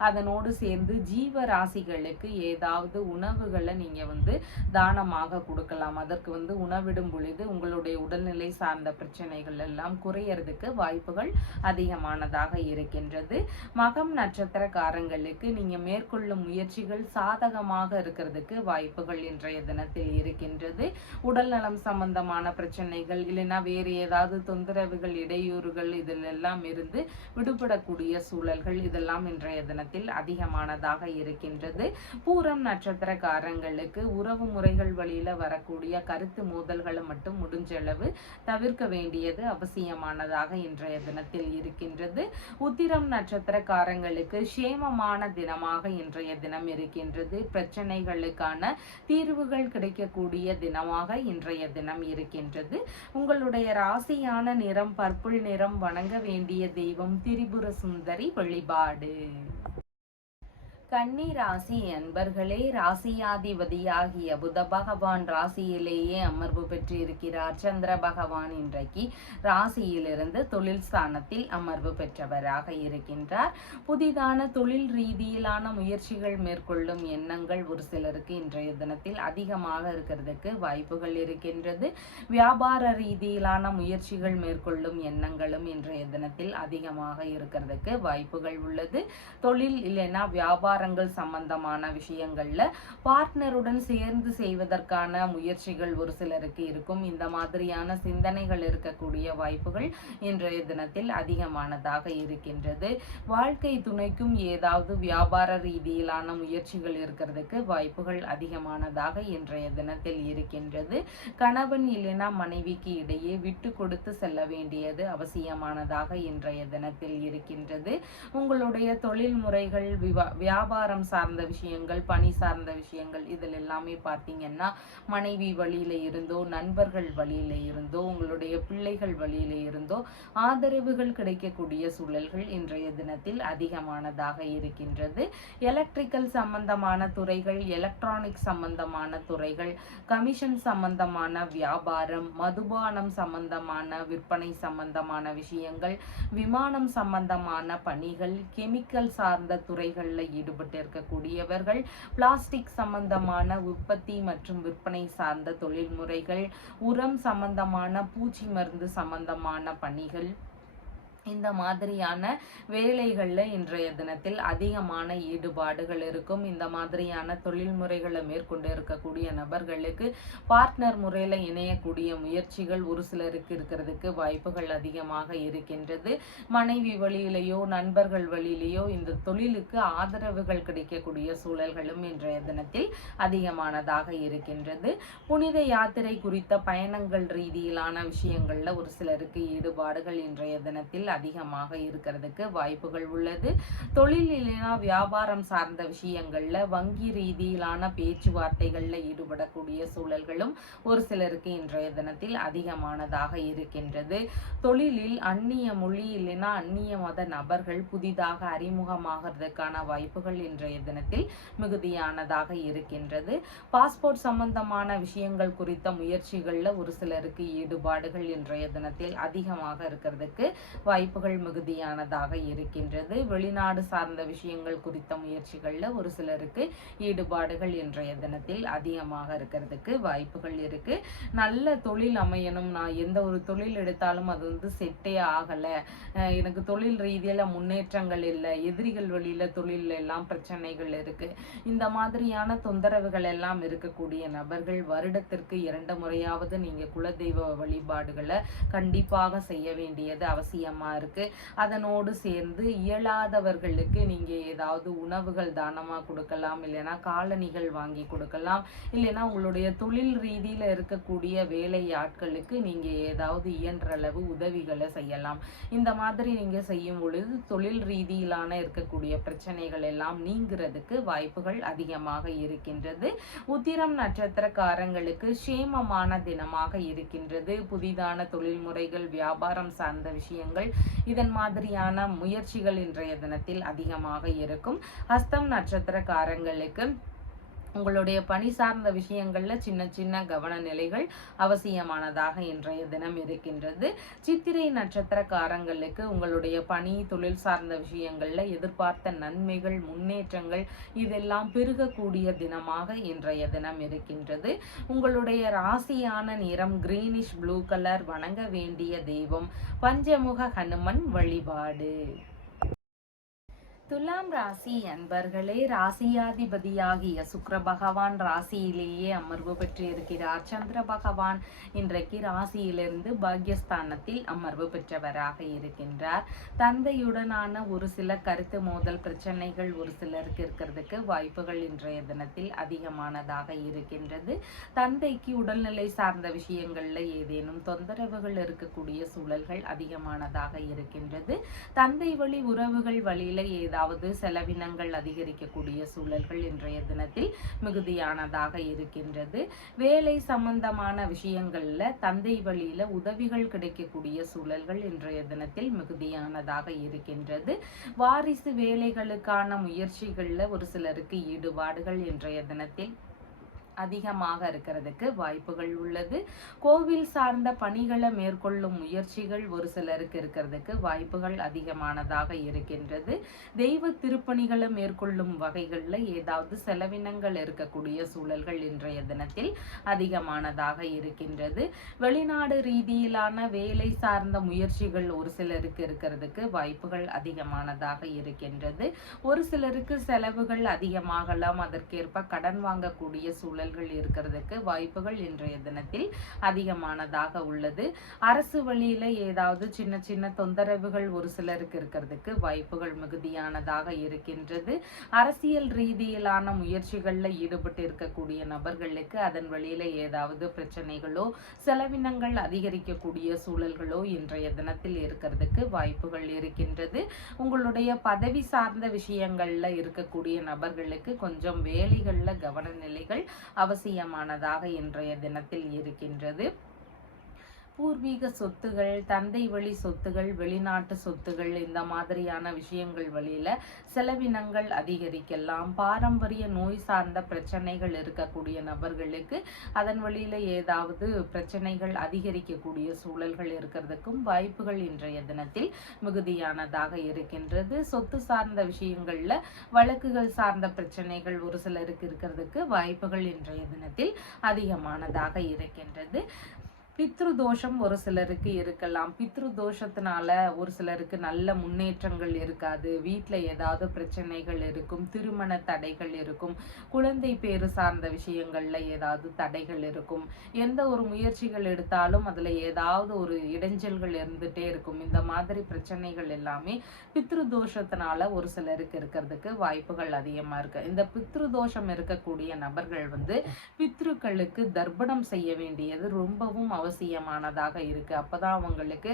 அதனோடு சேர்ந்து ஜீவ ராசிகளுக்கு ஏதாவது உணவுகளை நீங்க தானமாக கொடுக்கலாம். அதற்கு உணவிடும் பொழுது உங்களுடைய உடல்நிலை சார்ந்த பிரச்சனைகள் எல்லாம் குறையறதுக்கு வாய்ப்புகள் அதிகமானதாக இருக்கின்றது. மகம் நட்சத்திரக்காரங்களுக்கு நீங்க மேற்கொள்ளும் முயற்சிகள் சாதகமாக இருக்கிறதுக்கு வாய்ப்புகள் இன்றைய தினத்தில் இருக்கின்றது. உடல் நலம் சம்பந்தமான பிரச்சனைகள் இல்லைன்னா வேறு ஏதாவது தொந்தரவுகள், இடையூறுகள் இதில் எல்லாம் இருந்து விடுபடக்கூடிய சூழல்கள் இதெல்லாம் இன்றைய தினத்தில் அதிகமானதாக இருக்கின்றது. பூரம் நட்சத்திரக்காரங்களுக்கு உறவு முறைகள் வழியில வரக்கூடிய கருத்து மோதல்களை மட்டும் முடிஞ்சளவு தவிர்க்க வேண்டியது அவசியமானதாக இன்றைய தினத்தில் இருக்கின்றது. உத்திரம் நட்சத்திரக்காரங்களுக்கு சேமமான தினமாக இன்றைய தினம் இருக்கின்றது. பிரச்சனைகளுக்கான தீர்வுகள் கிடைக்கக்கூடிய தினமாக இன்றைய தினம் இருக்கின்றது. உங்களுடைய ராசியான நிறம் பர்பிள் நிறம். வணங்க வேண்டிய தெய்வம் திரிபுர சுந்தரி வழிபாடு. கன்னி ராசி அன்பர்களே, ராசியாதிபதியாகிய புத பகவான் ராசியிலேயே அமர்வு பெற்று இருக்கிறார். சந்திர பகவான் இன்றைக்கு ராசியிலிருந்து தொழில் ஸ்தானத்தில் அமர்வு பெற்றவராக இருக்கின்றார். புதிதான தொழில் ரீதியிலான முயற்சிகள் மேற்கொள்ளும் எண்ணங்கள் ஒரு சிலருக்கு இன்றைய தினத்தில் அதிகமாக இருக்கிறதுக்கு வாய்ப்புகள் இருக்கின்றது. வியாபார ரீதியிலான முயற்சிகள் மேற்கொள்ளும் எண்ணங்களும் இன்றைய தினத்தில் அதிகமாக இருக்கிறதுக்கு வாய்ப்புகள் உள்ளது. தொழில் இல்லைன்னா வியாபார சம்பந்தமான விஷயங்கள்ல பார்ட்னருடன் சேர்ந்து செய்வதற்கான முயற்சிகள் ஒரு சிலருக்கு இருக்கும். இந்த மாதிரியான சிந்தனைகள் இருக்கக்கூடிய வாய்ப்புகள் இன்றைய தினத்தில் அதிகமானதாக இருக்கின்றது. வாழ்க்கை துணைக்கும் ஏதாவது வியாபார ரீதியிலான முயற்சிகள் இருக்கிறதுக்கு வாய்ப்புகள் அதிகமானதாக இன்றைய தினத்தில் இருக்கின்றது. கணவன் இல்லைனா மனைவிக்கு இடையே விட்டு கொடுத்து செல்ல வேண்டியது அவசியமானதாக இன்றைய தினத்தில் இருக்கின்றது. உங்களுடைய தொழில் முறைகள் வியாபாரம் சார்ந்த விஷயங்கள், பணி சார்ந்த விஷயங்கள் இதில் எல்லாமே பார்த்தீங்கன்னா மனைவி வழியில இருந்தோ, நண்பர்கள் வழியில இருந்தோ, உங்களுடைய பிள்ளைகள் வழியில இருந்தோ ஆதரவுகள் கிடைக்கக்கூடிய சூழல்கள் இன்றைய தினத்தில் அதிகமானதாக இருக்கின்றது. எலக்ட்ரிக்கல் சம்பந்தமான துறைகள், எலக்ட்ரானிக் சம்பந்தமான துறைகள், கமிஷன் சம்பந்தமான வியாபாரம், மதுபானம் சம்பந்தமான விற்பனை சம்பந்தமான விஷயங்கள், விமானம் சம்பந்தமான பணிகள், கெமிக்கல் சார்ந்த துறைகளில் ஈடுபட்டு இருக்கக்கூடியவர்கள், பிளாஸ்டிக் சம்பந்தமான உற்பத்தி மற்றும் விற்பனை சார்ந்த தொழில்முறைகள், உரம் சம்பந்தமான பூச்சி மருந்து சம்பந்தமான பணிகள், இந்த மாதிரியான வேலைகளில் இன்றைய தினத்தில் அதிகமான ஈடுபாடுகள் இருக்கும். இந்த மாதிரியான தொழில்முறைகளை மேற்கொண்டு இருக்கக்கூடிய நபர்களுக்கு பார்ட்னர் முறையில் இணையக்கூடிய முயற்சிகள் ஒரு சிலருக்கு இருக்கிறதுக்கு வாய்ப்புகள் அதிகமாக இருக்கின்றது. மனைவி வழியிலேயோ நண்பர்கள் வழியிலேயோ இந்த தொழிலுக்கு ஆதரவுகள் கிடைக்கக்கூடிய சூழல்களும் இன்றைய தினத்தில் அதிகமானதாக இருக்கின்றது. புனித யாத்திரை குறித்த பயணங்கள் ரீதியிலான விஷயங்கள்ல ஒரு சிலருக்கு ஈடுபாடுகள் இன்றைய தினத்தில் அதிகமாக இருக்கிறதுக்கு வாய்ப்புகள் உள்ளது. தொழில் இல்லைனா வியாபாரம் சார்ந்த விஷயங்கள்ல வங்கி ரீதியிலான பேச்சுவார்த்தைகள்ல ஈடுபடக்கூடிய சூழல்களும் ஒரு சிலருக்கு இன்றைய தினத்தில் அதிகமானதாக இருக்கின்றது. தொழிலில் அந்நிய மொழி இல்லைனா அந்நிய மத நபர்கள் புதிதாக அறிமுகமாகிறதுக்கான வாய்ப்புகள் இன்றைய தினத்தில் மிகுதியானதாக இருக்கின்றது. பாஸ்போர்ட் சம்பந்தமான விஷயங்கள் குறித்த முயற்சிகள்ல ஒரு சிலருக்கு ஈடுபாடுகள் இன்றைய தினத்தில் அதிகமாக இருக்கிறதுக்கு வாய்ப்புகள் மிகுதியானதாக இருக்கின்றது. வெளிநாடு சார்ந்த விஷயங்கள் குறித்த முயற்சிகள்ல ஒரு சிலருக்கு ஈடுபாடுகள் இன்றைய தினத்தில் அதிகமாக இருக்கிறதுக்கு வாய்ப்புகள் இருக்கு. நல்ல தொழில் அமையணும், நான் எந்த ஒரு தொழில் எடுத்தாலும் அது செட்டே ஆகல, எனக்கு தொழில் ரீதியில முன்னேற்றங்கள் இல்லை, எதிரிகள் வழியில தொழில் எல்லாம் பிரச்சனைகள் இருக்கு, இந்த மாதிரியான தொந்தரவுகள் எல்லாம் இருக்கக்கூடிய நபர்கள் வருடத்திற்கு 2 முறையாவது நீங்க குலதெய்வ வழிபாடுகளை கண்டிப்பாக செய்ய வேண்டியது அவசியமா இருக்கு. அதனோடு சேர்ந்து இயலாதவர்களுக்கு நீங்க ஏதாவது உணவுகள் தானமா கொடுக்கலாம், இல்லைன்னா காலணிகள் வாங்கி கொடுக்கலாம், இல்லைன்னா உங்களுடைய தொழில் ரீதியில இருக்கக்கூடிய வேலை ஆட்களுக்கு நீங்க ஏதாவது இயன்ற அளவு உதவிகளை செய்யலாம். இந்த மாதிரி நீங்க செய்யும் பொழுது தொழில் ரீதியிலான இருக்கக்கூடிய பிரச்சனைகள் எல்லாம் நீங்கிறதுக்கு வாய்ப்புகள் அதிகமாக இருக்கின்றது. உத்திரம் நட்சத்திரக்காரங்களுக்கு சேமமான தினமாக இருக்கின்றது. புதிதான தொழில்முறைகள், வியாபாரம் சார்ந்த விஷயங்கள், இதன் மாதிரியான முயற்சிகள் இன்றைய தினத்தில் அதிகமாக இருக்கும். ஹஸ்தம் நட்சத்திரக்காரங்களுக்கு உங்களுடைய பணி சார்ந்த விஷயங்கள்ல சின்ன சின்ன கவன நிலைகள் அவசியமானதாக இன்றைய தினம் இருக்கின்றது. சித்திரை நட்சத்திரக்காரங்களுக்கு உங்களுடைய பணி தொழில் சார்ந்த விஷயங்கள்ல எதிர்பார்த்த நன்மைகள், முன்னேற்றங்கள் இதெல்லாம் பெருகக்கூடிய தினமாக இன்றைய தினம் இருக்கின்றது. உங்களுடைய ராசியான நிறம் கிரீனிஷ் ப்ளூ கலர். வணங்க வேண்டிய தெய்வம் பஞ்சமுக ஹனுமன் வழிபாடு. துலாம் ராசி அன்பர்களே, ராசியாதிபதியாகிய சுக்கிர பகவான் ராசியிலேயே அமர்வு பெற்று இருக்கிறார். சந்திர பகவான் இன்றைக்கு ராசியிலிருந்து பாக்யஸ்தானத்தில் அமர்வு பெற்றவராக இருக்கின்றார். தந்தையுடனான ஒரு சில கருத்து மோதல் பிரச்சனைகள் ஒரு சிலருக்கு இருக்கிறதுக்கு வாய்ப்புகள் இன்றைய தினத்தில் அதிகமானதாக இருக்கின்றது. தந்தைக்கு உடல்நிலை சார்ந்த விஷயங்கள்ல ஏதேனும் தொந்தரவுகள் இருக்கக்கூடிய சூழல்கள் அதிகமானதாக இருக்கின்றது. தந்தை வழி உறவுகள் வழியில ஏதாவது செலவினங்கள் அதிகரிக்கக்கூடிய சூழல்கள் இன்றைய தினத்தில் மிகுதியானதாக இருக்கின்றது. வேலை சம்பந்தமான விஷயங்கள்ல தந்தை வழியில உதவிகள் கிடைக்கக்கூடிய சூழல்கள் இன்றைய தினத்தில் மிகுதியானதாக இருக்கின்றது. வாரிசு வேலைகளுக்கான முயற்சிகள்ல ஒரு சிலருக்கு ஈடுபாடுகள் இன்றைய தினத்தில் அதிகமாக இருக்கிறதுக்கு வாய்ப்புகள் உள்ளது. கோவில் சார்ந்த பணிகளை மேற்கொள்ளும் முயற்சிகள் ஒரு சிலருக்கு இருக்கிறதுக்கு வாய்ப்புகள் அதிகமானதாக இருக்கின்றது. தெய்வ திருப்பணிகளை மேற்கொள்ளும் வகைகளில் ஏதாவது செலவினங்கள் இருக்கக்கூடிய சூழல்கள் இன்றைய தினத்தில் அதிகமானதாக இருக்கின்றது. வெளிநாடு ரீதியிலான வேலை சார்ந்த முயற்சிகள் ஒரு சிலருக்கு இருக்கிறதுக்கு வாய்ப்புகள் அதிகமானதாக இருக்கின்றது. ஒரு சிலருக்கு செலவுகள் அதிகமாகலாம், அதற்கேற்ப கடன் வாங்கக்கூடிய சூழல் சூழல்கள் இருக்கிறதுக்கு வாய்ப்புகள் இன்றைய தினத்தில் அதிகமானதாக உள்ளது. அரசு வழியில ஏதாவது சின்ன சின்ன தொந்தரவுகள் ஒரு சிலருக்கு இருக்கிறதுக்கு வாய்ப்புகள் மிகுதியானதாக இருக்கின்றது. அரசியல் ரீதியிலான முயற்சிகள்ல ஈடுபட்டு இருக்கக்கூடிய நபர்களுக்கு அதன் வழியில ஏதாவது பிரச்சனைகளோ செலவினங்கள் அதிகரிக்கக்கூடிய சூழல்களோ இன்றைய தினத்தில் இருக்கிறதுக்கு வாய்ப்புகள் இருக்கின்றது. உங்களுடைய பதவி சார்ந்த விஷயங்கள்ல இருக்கக்கூடிய நபர்களுக்கு கொஞ்சம் வேலைகள்ல கவன நிலைகள் அவசியமானதாக இன்றைய தினத்தில் இருக்கின்றது. பூர்வீக சொத்துகள், தந்தை வழி சொத்துகள், வெளிநாட்டு சொத்துகள், இந்த மாதிரியான விஷயங்கள் வழியில செலவினங்கள் அதிகரிக்கலாம். பாரம்பரிய நோய் சார்ந்த பிரச்சனைகள் இருக்கக்கூடிய நபர்களுக்கு அதன் வழியில ஏதாவது பிரச்சனைகள் அதிகரிக்கக்கூடிய சூழல்கள் இருக்கிறதுக்கும் வாய்ப்புகள் இன்றைய தினத்தில் மிகுதியானதாக இருக்கின்றது. சொத்து சார்ந்த விஷயங்கள்ல வழக்குகள் சார்ந்த பிரச்சனைகள் ஒரு சிலருக்கு இருக்கிறதுக்கு வாய்ப்புகள் இன்றைய தினத்தில் அதிகமானதாக இருக்கின்றது. பித்ரு தோஷம் ஒரு சிலருக்கு இருக்கலாம். பித்ரு தோஷத்தினால ஒரு சிலருக்கு நல்ல முன்னேற்றங்கள் இருக்காது. வீட்டில் ஏதாவது பிரச்சனைகள் இருக்கும், திருமண தடைகள் இருக்கும், குழந்தை பேரு சார்ந்த விஷயங்கள்ல ஏதாவது தடைகள் இருக்கும். எந்த ஒரு முயற்சிகள் எடுத்தாலும் அதுல ஏதாவது ஒரு இடைஞ்சல்கள் இருந்துட்டே இருக்கும். இந்த மாதிரி பிரச்சனைகள் எல்லாமே பித்ரு தோஷத்தினால ஒரு சிலருக்கு இருக்கிறதுக்கு வாய்ப்புகள் அதிகமா இருக்கு. இந்த பித்ரு தோஷம் இருக்கக்கூடிய நபர்கள் பித்ருக்களுக்கு தர்ப்பணம் செய்ய வேண்டியது ரொம்பவும் அவசியமானதாக இருக்கு. அப்பதான் அவங்களுக்கு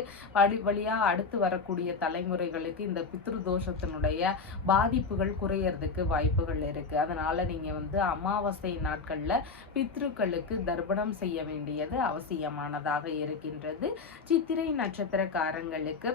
வழியா அடுத்து வரக்கூடிய தலைமுறைகளுக்கு இந்த பித்ரு தோஷத்தினுடைய பாதிப்புகள் குறையறதுக்கு வாய்ப்புகள் இருக்கு. அதனால நீங்க அமாவாசை நாட்கள்ல பித்ருக்களுக்கு தர்ப்பணம் செய்ய வேண்டியது அவசியமானதாக இருக்கின்றது. சித்திரை நட்சத்திரக்காரங்களுக்கு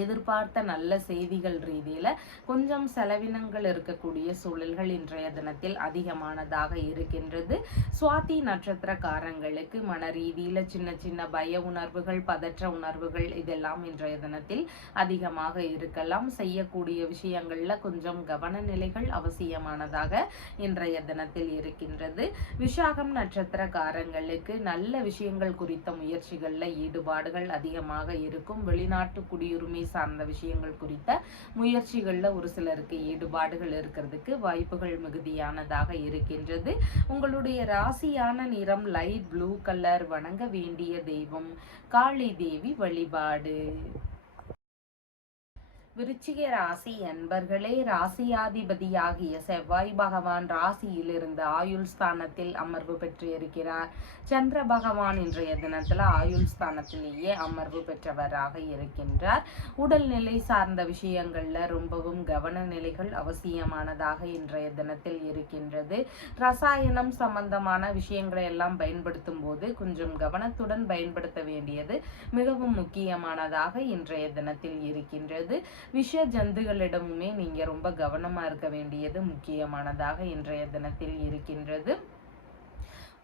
எதிர்பார்த்த நல்ல செய்திகள் ரீதியில கொஞ்சம் செலவினங்கள் இருக்கக்கூடிய சூழல்கள் இன்றைய தினத்தில் அதிகமானதாக இருக்கின்றது. சுவாதி நட்சத்திரக்காரங்களுக்கு மன ரீதியில சின்ன சின்ன பய உணர்வுகள், பதற்ற உணர்வுகள் இதெல்லாம் இன்றைய தினத்தில் அதிகமாக இருக்கலாம். செய்யக்கூடிய விஷயங்கள்ல கொஞ்சம் கவனநிலைகள் அவசியமானதாக இன்றைய தினத்தில் இருக்கின்றது. விசாகம் நட்சத்திரக்காரங்களுக்கு நல்ல விஷயங்கள் குறித்த முயற்சிகள்ல ஈடுபாடுகள் அதிகமாக இருக்கும். வெளிநாட்டு குடியுரிமை சார்ந்த விஷயங்கள் குறித்த முயற்சிகள்ல ஒரு சிலருக்கு ஈடுபாடுகள் இருக்கிறதுக்கு வாய்ப்புகள் மிகுதியானதாக இருக்கின்றது. உங்களுடைய ராசியான நிறம் லைட் ப்ளூ கலர். வணங்க வேண்டிய தெய்வம் காளி தேவி வழிபாடு. விருச்சிக ராசி அன்பர்களே, ராசியாதிபதியாகிய செவ்வாய் பகவான் ராசியிலிருந்து ஆயுள் ஸ்தானத்தில் அமர்வு பெற்று இருக்கிறார். சந்திர பகவான் இன்றைய தினத்துல ஆயுள் ஸ்தானத்திலேயே அமர்வு பெற்றவராக இருக்கின்றார். உடல்நிலை சார்ந்த விஷயங்கள்ல ரொம்பவும் கவன நிலைகள் அவசியமானதாக இன்றைய தினத்தில் இருக்கின்றது. ரசாயனம் சம்பந்தமான விஷயங்களை எல்லாம் பயன்படுத்தும் போது கொஞ்சம் கவனத்துடன் பயன்படுத்த வேண்டியது மிகவும் முக்கியமானதாக இன்றைய தினத்தில் இருக்கின்றது. விஷ ஜந்துகளிடமுமே நீங்க ரொம்ப கவனமா இருக்க வேண்டியது முக்கியமானதாக இன்றைய தினத்தில் இருக்கின்றது.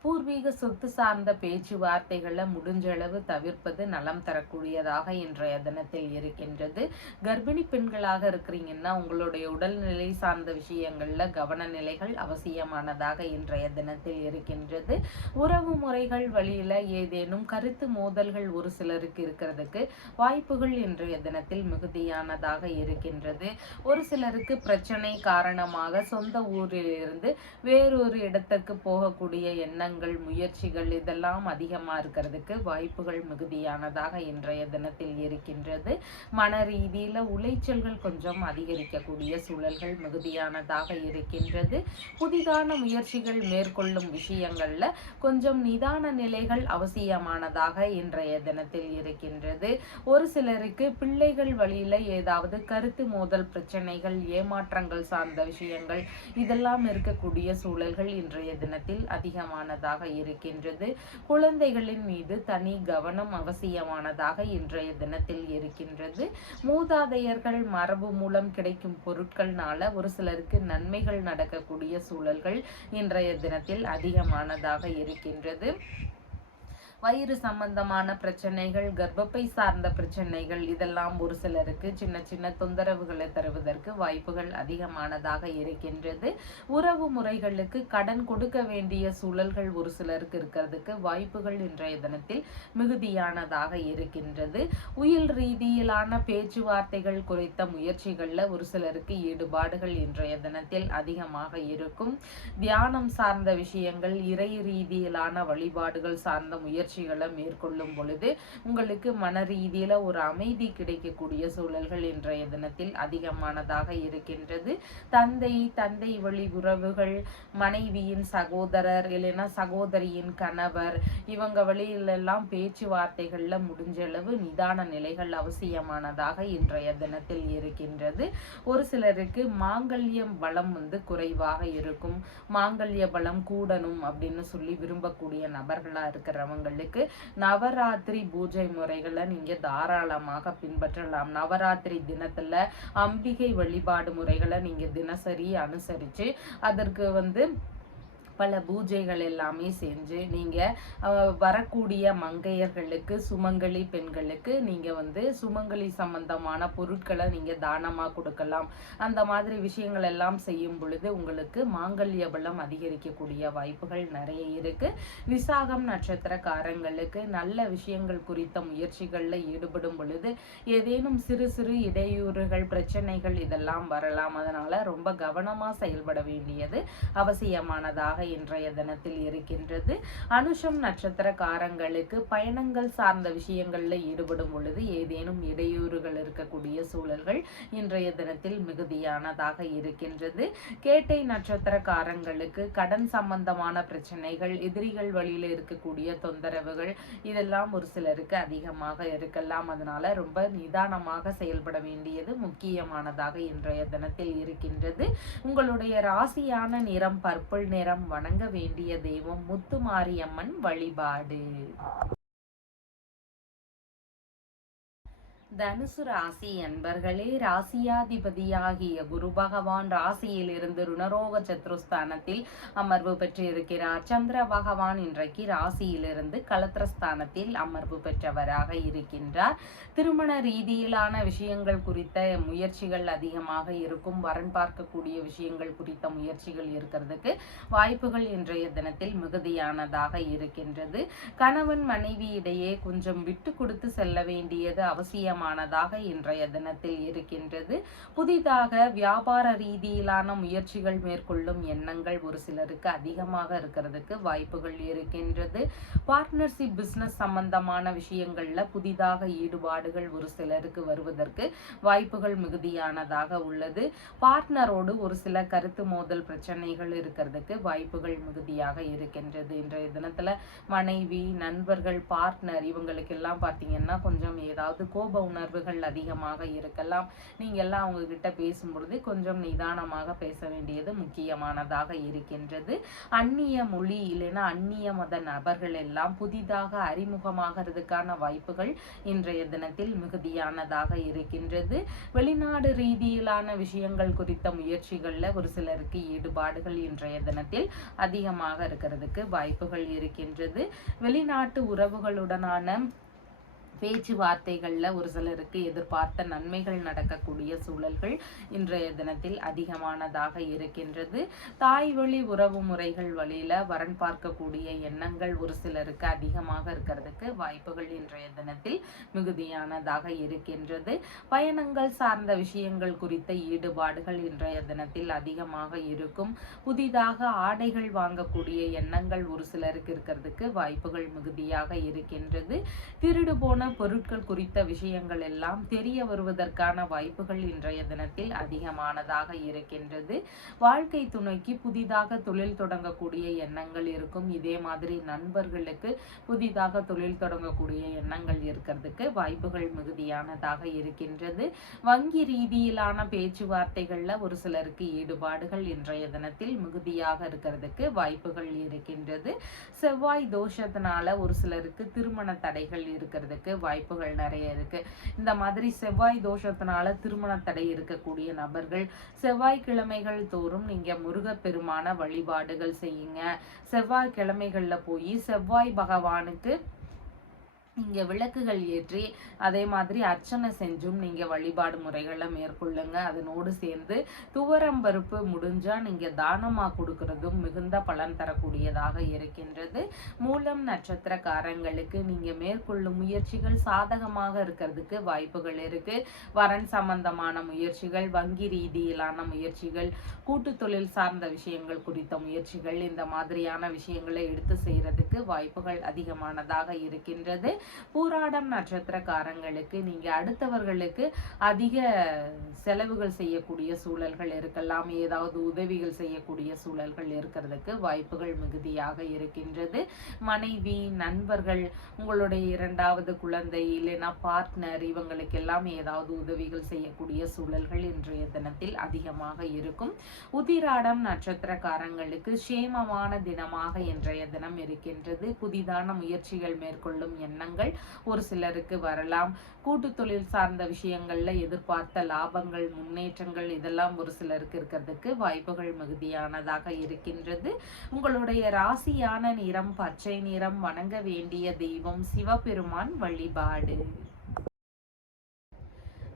பூர்வீக சொத்து சார்ந்த பேச்சுவார்த்தைகளை முடிஞ்ச அளவு தவிர்ப்பது நலம் தரக்கூடியதாக இன்றைய தினத்தில் இருக்கின்றது. கர்ப்பிணி பெண்களாக இருக்கிறீங்கன்னா உங்களுடைய உடல்நிலை சார்ந்த விஷயங்கள்ல கவன நிலைகள் அவசியமானதாக இன்றைய தினத்தில் இருக்கின்றது. உறவு முறைகள் வழியில ஏதேனும் கருத்து மோதல்கள் ஒரு சிலருக்கு இருக்கிறதுக்கு வாய்ப்புகள் இன்றைய தினத்தில் மிகுதியானதாக இருக்கின்றது. ஒரு சிலருக்கு பிரச்சனை காரணமாக சொந்த ஊரிலிருந்து வேறொரு இடத்துக்கு போகக்கூடிய எண்ணங்கள், முயற்சிகள் இதெல்லாம் அதிகமா இருக்கிறதுக்கு வாய்ப்புகள் மிகுதியானதாக இன்றைய தினத்தில் இருக்கின்றது. மன ரீதியில உளைச்சல்கள் கொஞ்சம் அதிகரிக்கக்கூடிய சூழல்கள் மிகுதியானதாக இருக்கின்றது. புதிதான முயற்சிகள் மேற்கொள்ளும் விஷயங்கள்ல கொஞ்சம் நிதான நிலைகள் அவசியமானதாக இன்றைய தினத்தில் இருக்கின்றது. ஒரு சிலருக்கு பிள்ளைகள் வழியில ஏதாவது கருத்து மோதல் பிரச்சனைகள், ஏமாற்றங்கள் சார்ந்த விஷயங்கள் இதெல்லாம் இருக்கக்கூடிய சூழல்கள் இன்றைய தினத்தில் அதிகமானதாக இருக்கின்றது. குழந்தைகளின் மீது தனி கவனம் அவசியமானதாக இன்றைய தினத்தில் இருக்கின்றது. மூதாதையர்கள் மரபு மூலம் கிடைக்கும் பொருட்கள்னால ஒரு சிலருக்கு நன்மைகள் நடக்கக்கூடிய சூழல்கள் இன்றைய தினத்தில் அதிகமானதாக இருக்கின்றது. வயிறு சம்பந்தமான பிரச்சனைகள், கர்ப்பப்பை சார்ந்த பிரச்சனைகள் இதெல்லாம் ஒரு சிலருக்கு சின்ன சின்ன தொந்தரவுகளை தருவதற்கு வாய்ப்புகள் அதிகமானதாக இருக்கின்றது. உறவு முறைகளுக்கு கடன் கொடுக்க வேண்டிய சூழல்கள் ஒரு சிலருக்கு இருக்கிறதுக்கு வாய்ப்புகள் இன்றைய தினத்தில் மிகுதியானதாக இருக்கின்றது. உயிர் ரீதியிலான பேச்சுவார்த்தைகள் குறித்த முயற்சிகளில் ஒரு சிலருக்கு ஈடுபாடுகள் இன்றைய தினத்தில் அதிகமாக இருக்கும். தியானம் சார்ந்த விஷயங்கள், இறை ரீதியிலான வழிபாடுகள் சார்ந்த முயற்சிகளை மேற்கொள்ளும் பொழுது உங்களுக்கு மன ரீதியில ஒரு அமைதி கிடைக்கக்கூடிய சூழல்கள் இன்றைய தினத்தில் அதிகமானதாக இருக்கின்றது. தந்தை வழி உறவுகள், மனைவியின் சகோதரர் இல்லைன்னா சகோதரியின் கணவர், இவங்க வழியிலெல்லாம் பேச்சுவார்த்தைகள்ல முடிஞ்ச அளவு நிதான நிலைகள் அவசியமானதாக இன்றைய தினத்தில் இருக்கின்றது. ஒரு சிலருக்கு மாங்கல்யம் பலம் குறைவாக இருக்கும். மாங்கல்ய பலம் கூடணும் அப்படின்னு சொல்லி விரும்பக்கூடிய நபர்களா இருக்கிறவங்களுக்கு நவராத்திரி பூஜை முறைகளை நீங்க தாராளமாக பின்பற்றலாம். நவராத்திரி தினத்துல அம்பிகை வழிபாடு முறைகளை நீங்க தினசரி அனுசரிச்சு அதற்கு பல பூஜைகள் எல்லாமே செஞ்சு நீங்க வரக்கூடிய மங்கையர்களுக்கு, சுமங்கலி பெண்களுக்கு நீங்க சுமங்கலி சம்பந்தமான பொருட்களை நீங்க தானமா கொடுக்கலாம். அந்த மாதிரி விஷயங்கள் எல்லாம் செய்யும் பொழுது உங்களுக்கு மாங்கல்ய பலம் அதிகரிக்கக்கூடிய வாய்ப்புகள் நிறைய இருக்கு. விசாகம் நட்சத்திரக்காரங்களுக்கு நல்ல விஷயங்கள் குறித்த முயற்சிகள்ல ஈடுபடும் பொழுது ஏதேனும் சிறு சிறு இடையூறுகள், பிரச்சனைகள் இதெல்லாம் வரலாம். அதனால ரொம்ப கவனமா செயல்பட வேண்டியது அவசியமானதாக இன்றைய தினத்தில் இருக்கின்றது. அனுஷம் நட்சத்திரக்காரங்களுக்கு பயணங்கள் சார்ந்த விஷயங்கள்ல ஈடுபடும் பொழுது ஏதேனும் இடையூறுகள் இருக்கக்கூடிய சூழல்கள் இன்றைய தினத்தில் மிகுதியானதாக இருக்கின்றது. கேட்டை நட்சத்திரக்காரங்களுக்கு கடன் சம்பந்தமான பிரச்சனைகள், எதிரிகள் வழியில இருக்கக்கூடிய தொந்தரவுகள் இதெல்லாம் ஒரு சிலருக்கு அதிகமாக இருக்கலாம். அதனால ரொம்ப நிதானமாக செயல்பட வேண்டியது முக்கியமானதாக இன்றைய தினத்தில் இருக்கின்றது. உங்களுடைய ராசியான நிறம் பர்பிள் நிறம். வணங்க வேண்டிய தெய்வம் முத்துமாரியம்மன் வழிபாடு. தனுசு ராசி அன்பர்களே, ராசியாதிபதியாகிய குரு பகவான் ராசியில் இருந்து ருணரோக சத்ருஸ்தானத்தில் அமர்வு பெற்றிருக்கிறார். சந்திர பகவான் இன்றைக்கு ராசியிலிருந்து கலத்திரஸ்தானத்தில் அமர்வு பெற்றவராக இருக்கின்றார். திருமண ரீதியிலான விஷயங்கள் குறித்த முயற்சிகள் அதிகமாக இருக்கும். வரன் பார்க்கக்கூடிய விஷயங்கள் குறித்த முயற்சிகள் இருக்கிறதுக்கு வாய்ப்புகள் இன்றைய தினத்தில் மிகுதியானதாக இருக்கின்றது. கணவன் மனைவி இடையே கொஞ்சம் விட்டு கொடுத்து செல்ல வேண்டியது அவசியம் இன்றைய தினத்தில் இருக்கின்றது. புதிதாக வியாபார ரீதியிலான முயற்சிகள் மேற்கொள்ளும் எண்ணங்கள் ஒரு சிலருக்கு அதிகமாக இருக்கிறதுக்கு வாய்ப்புகள் இருக்கின்றது. பார்ட்னர்ஷிப் பிசினஸ் சம்பந்தமான விஷயங்கள்ல புதிதாக ஈடுபாடுகள் ஒரு சிலருக்கு வருவதற்கு வாய்ப்புகள் மிகுதியானதாக உள்ளது. பார்ட்னரோடு ஒரு சில கருத்து மோதல் பிரச்சனைகள் இருக்கிறதுக்கு வாய்ப்புகள் மிகுதியாக இருக்கின்றது. இன்றைய தினத்துல மனைவி, நண்பர்கள், பார்ட்னர் இவங்களுக்கு எல்லாம் பார்த்தீங்கன்னா கொஞ்சம் ஏதாவது கோப உணர்வுகள் அதிகமாக இருக்கலாம். நீங்க எல்லாம் அவங்க கிட்ட பேசும்பொழுது கொஞ்சம் நிதானமாக பேச வேண்டியது முக்கியமானதாக இருக்கின்றது. அந்நிய மொழி இல்லைன்னா அந்நிய மத நபர்கள் எல்லாம் புதிதாக அறிமுகமாகிறதுக்கான வாய்ப்புகள் இன்றைய தினத்தில் மிகுதியானதாக இருக்கின்றது. வெளிநாடு ரீதியிலான விஷயங்கள் குறித்த முயற்சிகள்ல ஒரு சிலருக்கு ஈடுபாடுகள் இன்றைய தினத்தில் அதிகமாக இருக்கிறதுக்கு வாய்ப்புகள் இருக்கின்றது. வெளிநாட்டு உறவுகளுடனான பேச்சுவார்த்தைகள்ல ஒரு சிலருக்கு எதிர்பார்த்த நன்மைகள் நடக்கக்கூடிய சூழல்கள் இன்றைய தினத்தில் அதிகமானதாக இருக்கின்றது. தாய் வழி உறவு முறைகள் வழியில வரன் பார்க்கக்கூடிய எண்ணங்கள் ஒரு சிலருக்கு அதிகமாக இருக்கிறதுக்கு வாய்ப்புகள் இன்றைய தினத்தில் மிகுதியானதாக இருக்கின்றது. பயணங்கள் சார்ந்த விஷயங்கள் குறித்த ஈடுபாடுகள் இன்றைய தினத்தில் அதிகமாக இருக்கும். புதிதாக ஆடைகள் வாங்கக்கூடிய எண்ணங்கள் ஒரு சிலருக்கு இருக்கிறதுக்கு வாய்ப்புகள் மிகுதியாக இருக்கின்றது. திருடு போன பொருட்கள் குறித்த விஷயங்கள் எல்லாம் தெரிய வருவதற்கான வாய்ப்புகள் இன்றைய தினத்தில் அதிகமானதாக இருக்கின்றது. வாழ்க்கை துணைக்கு புதிதாக தொழில் தொடங்கக்கூடிய எண்ணங்கள் இருக்கும். இதே மாதிரி நண்பர்களுக்கு புதிதாக தொழில் தொடங்கக்கூடிய எண்ணங்கள் இருக்கிறதுக்கு வாய்ப்புகள் மிகுதியானதாக இருக்கின்றது. வங்கி ரீதியிலான பேச்சுவார்த்தைகள்ல ஒரு சிலருக்கு ஈடுபாடுகள் இன்றைய தினத்தில் மிகுதியாக இருக்கிறதுக்கு வாய்ப்புகள் இருக்கின்றது. செவ்வாய் தோஷத்தினால ஒரு சிலருக்கு திருமண தடைகள் இருக்கிறதுக்கு வாய்ப்புகள் நிறைய இருக்கு. இந்த மாதிரி செவ்வாய் தோஷத்தினால திருமண தடை இருக்கக்கூடிய நபர்கள் செவ்வாய்க்கிழமைகள் தோறும் நீங்க முருகப்பெருமான வழிபாடுகள் செய்யுங்க. செவ்வாய்க்கிழமைகள்ல போய் செவ்வாய் பகவானுக்கு இங்கே விளக்குகள் ஏற்றி அதே மாதிரி அர்ச்சனை செஞ்சும் நீங்கள் வழிபாடு முறைகளை மேற்கொள்ளுங்க. அதனோடு சேர்ந்து துவரம்பருப்பு முடிஞ்சால் நீங்கள் தானமாக கொடுக்கறதும் மிகுந்த பலன் தரக்கூடியதாக இருக்கின்றது. மூலம் நட்சத்திரக்காரங்களுக்கு நீங்கள் மேற்கொள்ளும் முயற்சிகள் சாதகமாக இருக்கிறதுக்கு வாய்ப்புகள் இருக்கு. வரன் சம்பந்தமான முயற்சிகள், வங்கி ரீதியிலான முயற்சிகள், கூட்டு தொழில் சார்ந்த விஷயங்கள் குறித்த முயற்சிகள், இந்த மாதிரியான விஷயங்களை எடுத்து செய்யறதுக்கு வாய்ப்புகள் அதிகமானதாக இருக்கின்றது. பூராடம் நட்சத்திரக்காரங்களுக்கு நீங்க அடுத்தவர்களுக்கு அதிக செலவுகள் செய்யக்கூடிய சூழல்கள் இருக்கலாம். ஏதாவது உதவிகள் செய்யக்கூடிய சூழல்கள் இருக்கிறதுக்கு வாய்ப்புகள் மிகுதியாக இருக்கின்றது. மனைவி, நண்பர்கள், உங்களுடைய இரண்டாவது குழந்தை இல்லைன்னா பார்ட்னர், இவங்களுக்கெல்லாம் ஏதாவது உதவிகள் செய்யக்கூடிய சூழல்கள் இன்றைய தினத்தில் அதிகமாக இருக்கும். உதிராடம் நட்சத்திரக்காரங்களுக்கு சேமமான தினமாக இன்றைய தினம் இருக்கின்றது. புதிதான முயற்சிகள் மேற்கொள்ளும் எண்ணங்கள் ஒரு சிலருக்கு வரலாம். கூட்டு தொழில் சார்ந்த விஷயங்கள்ல எதிர்பார்த்த லாபங்கள், முன்னேற்றங்கள் இதெல்லாம் ஒரு சிலருக்கு இருக்கிறதுக்கு வாய்ப்புகள் மிகுதியானதாக இருக்கின்றது. உங்களுடைய ராசியான நிறம் பச்சை நிறம். வணங்க வேண்டிய தெய்வம் சிவபெருமான் வழிபாடு.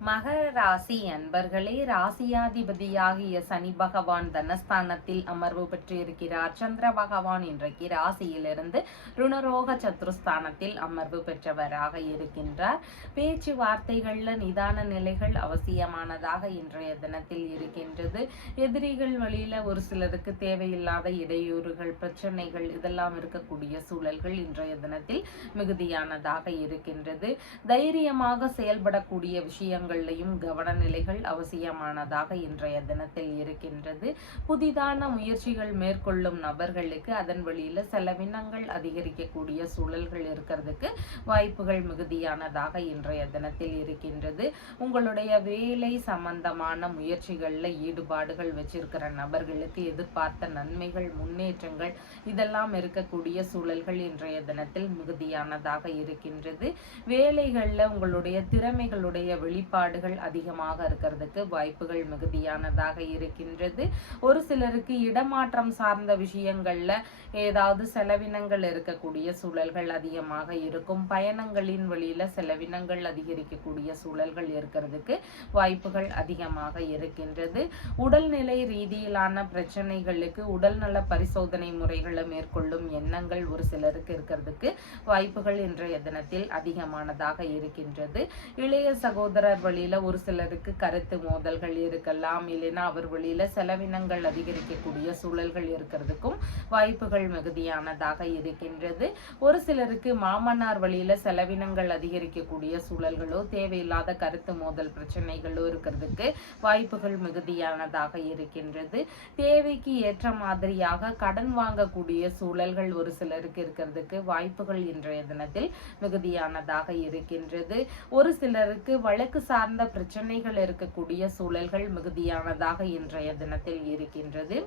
மகர ராசி அன்பர்களே, ராசியாதிபதியாகிய சனி பகவான் தனஸ்தானத்தில் அமர்வு பெற்றிருக்கிறார். சந்திர பகவான் இன்றைக்கு ராசியிலிருந்து ருணரோக சத்ருஸ்தானத்தில் அமர்வு பெற்றவராக இருக்கின்றார். பேச்சுவார்த்தைகள்ல நிதான நிலைகள் அவசியமானதாக இன்றைய தினத்தில் இருக்கின்றது. எதிரிகள் வழியில ஒரு சிலருக்கு தேவையில்லாத இடையூறுகள், பிரச்சனைகள் இதெல்லாம் இருக்கக்கூடிய சூழல்கள் இன்றைய தினத்தில் மிகுதியானதாக இருக்கின்றது. தைரியமாக செயல்படக்கூடிய விஷயங்கள் கவன நிலைகள் அவசியமானதாக இன்றைய தினத்தில் இருக்கின்றது. புதிதான முயற்சிகள் மேற்கொள்ளும் நபர்களுக்கு அதன் வழியில செலவினங்கள் அதிகரிக்கக்கூடிய சூழல்கள் இருக்கிறதுக்கு வாய்ப்புகள் மிகுதியானதாக இன்றைய தினத்தில் இருக்கின்றது. உங்களுடைய வேலை சம்பந்தமான முயற்சிகள்ல ஈடுபாடுகள் வச்சிருக்கிற நபர்களுக்கு எதிர்பார்த்த நன்மைகள், முன்னேற்றங்கள் இதெல்லாம் இருக்கக்கூடிய சூழல்கள் இன்றைய தினத்தில் மிகுதியானதாக இருக்கின்றது. வேலைகள்ல உங்களுடைய திறமைகளுடைய வெளிப்பாடுகள் அதிகமாக இருக்கிறதுக்கு வாய்ப்புகள் மிகுதியானதாக இருக்கின்றது. ஒரு சிலருக்கு இடமாற்றம் சார்ந்த விஷயங்கள்ல ஏதாவது செலவினங்கள் இருக்கக்கூடிய சூழல்கள் அதிகமாக இருக்கும். பயணங்களின் வழியில செலவினங்கள் அதிகரிக்கக்கூடிய சூழல்கள் இருக்கிறதுக்கு வாய்ப்புகள் அதிகமாக இருக்கின்றது. உடல்நிலை ரீதியிலான பிரச்சனைகளுக்கு உடல்நல பரிசோதனை முறைகளை மேற்கொள்ளும் எண்ணங்கள் ஒரு சிலருக்கு இருக்கிறதுக்கு வாய்ப்புகள் இன்றைய தினத்தில் அதிகமானதாக இருக்கின்றது. இளைய சகோதரர் வழியில ஒரு சிலருக்கு கருத்து மோதல்கள் இருக்கலாம். இல்லைன்னா அவர் வழியில செலவினங்கள் அதிகரிக்கக்கூடிய சூழல்கள் இருக்கிறதுக்கும் வாய்ப்புகள் மிகுதியானதாக இருக்கின்றது. ஒரு சிலருக்கு மாமனார் வழியில செலவினங்கள் அதிகரிக்கக்கூடிய சூழல்களோ, தேவையில்லாத கருத்து மோதல் பிரச்சனைகளோ இருக்கிறதுக்கு வாய்ப்புகள் மிகுதியானதாக இருக்கின்றது. தேவைக்கு ஏற்ற மாதிரியாக கடன் வாங்கக்கூடிய சூழல்கள் ஒரு சிலருக்கு இருக்கிறதுக்கு வாய்ப்புகள் இன்றைய தினத்தில் மிகுதியானதாக இருக்கின்றது. ஒரு சிலருக்கு வழக்கு சார்ந்த பிரச்சனைகள் இருக்கக்கூடிய சூழல்கள் மிகுதியானதாக இன்றைய தினத்தில் இருக்கின்றது.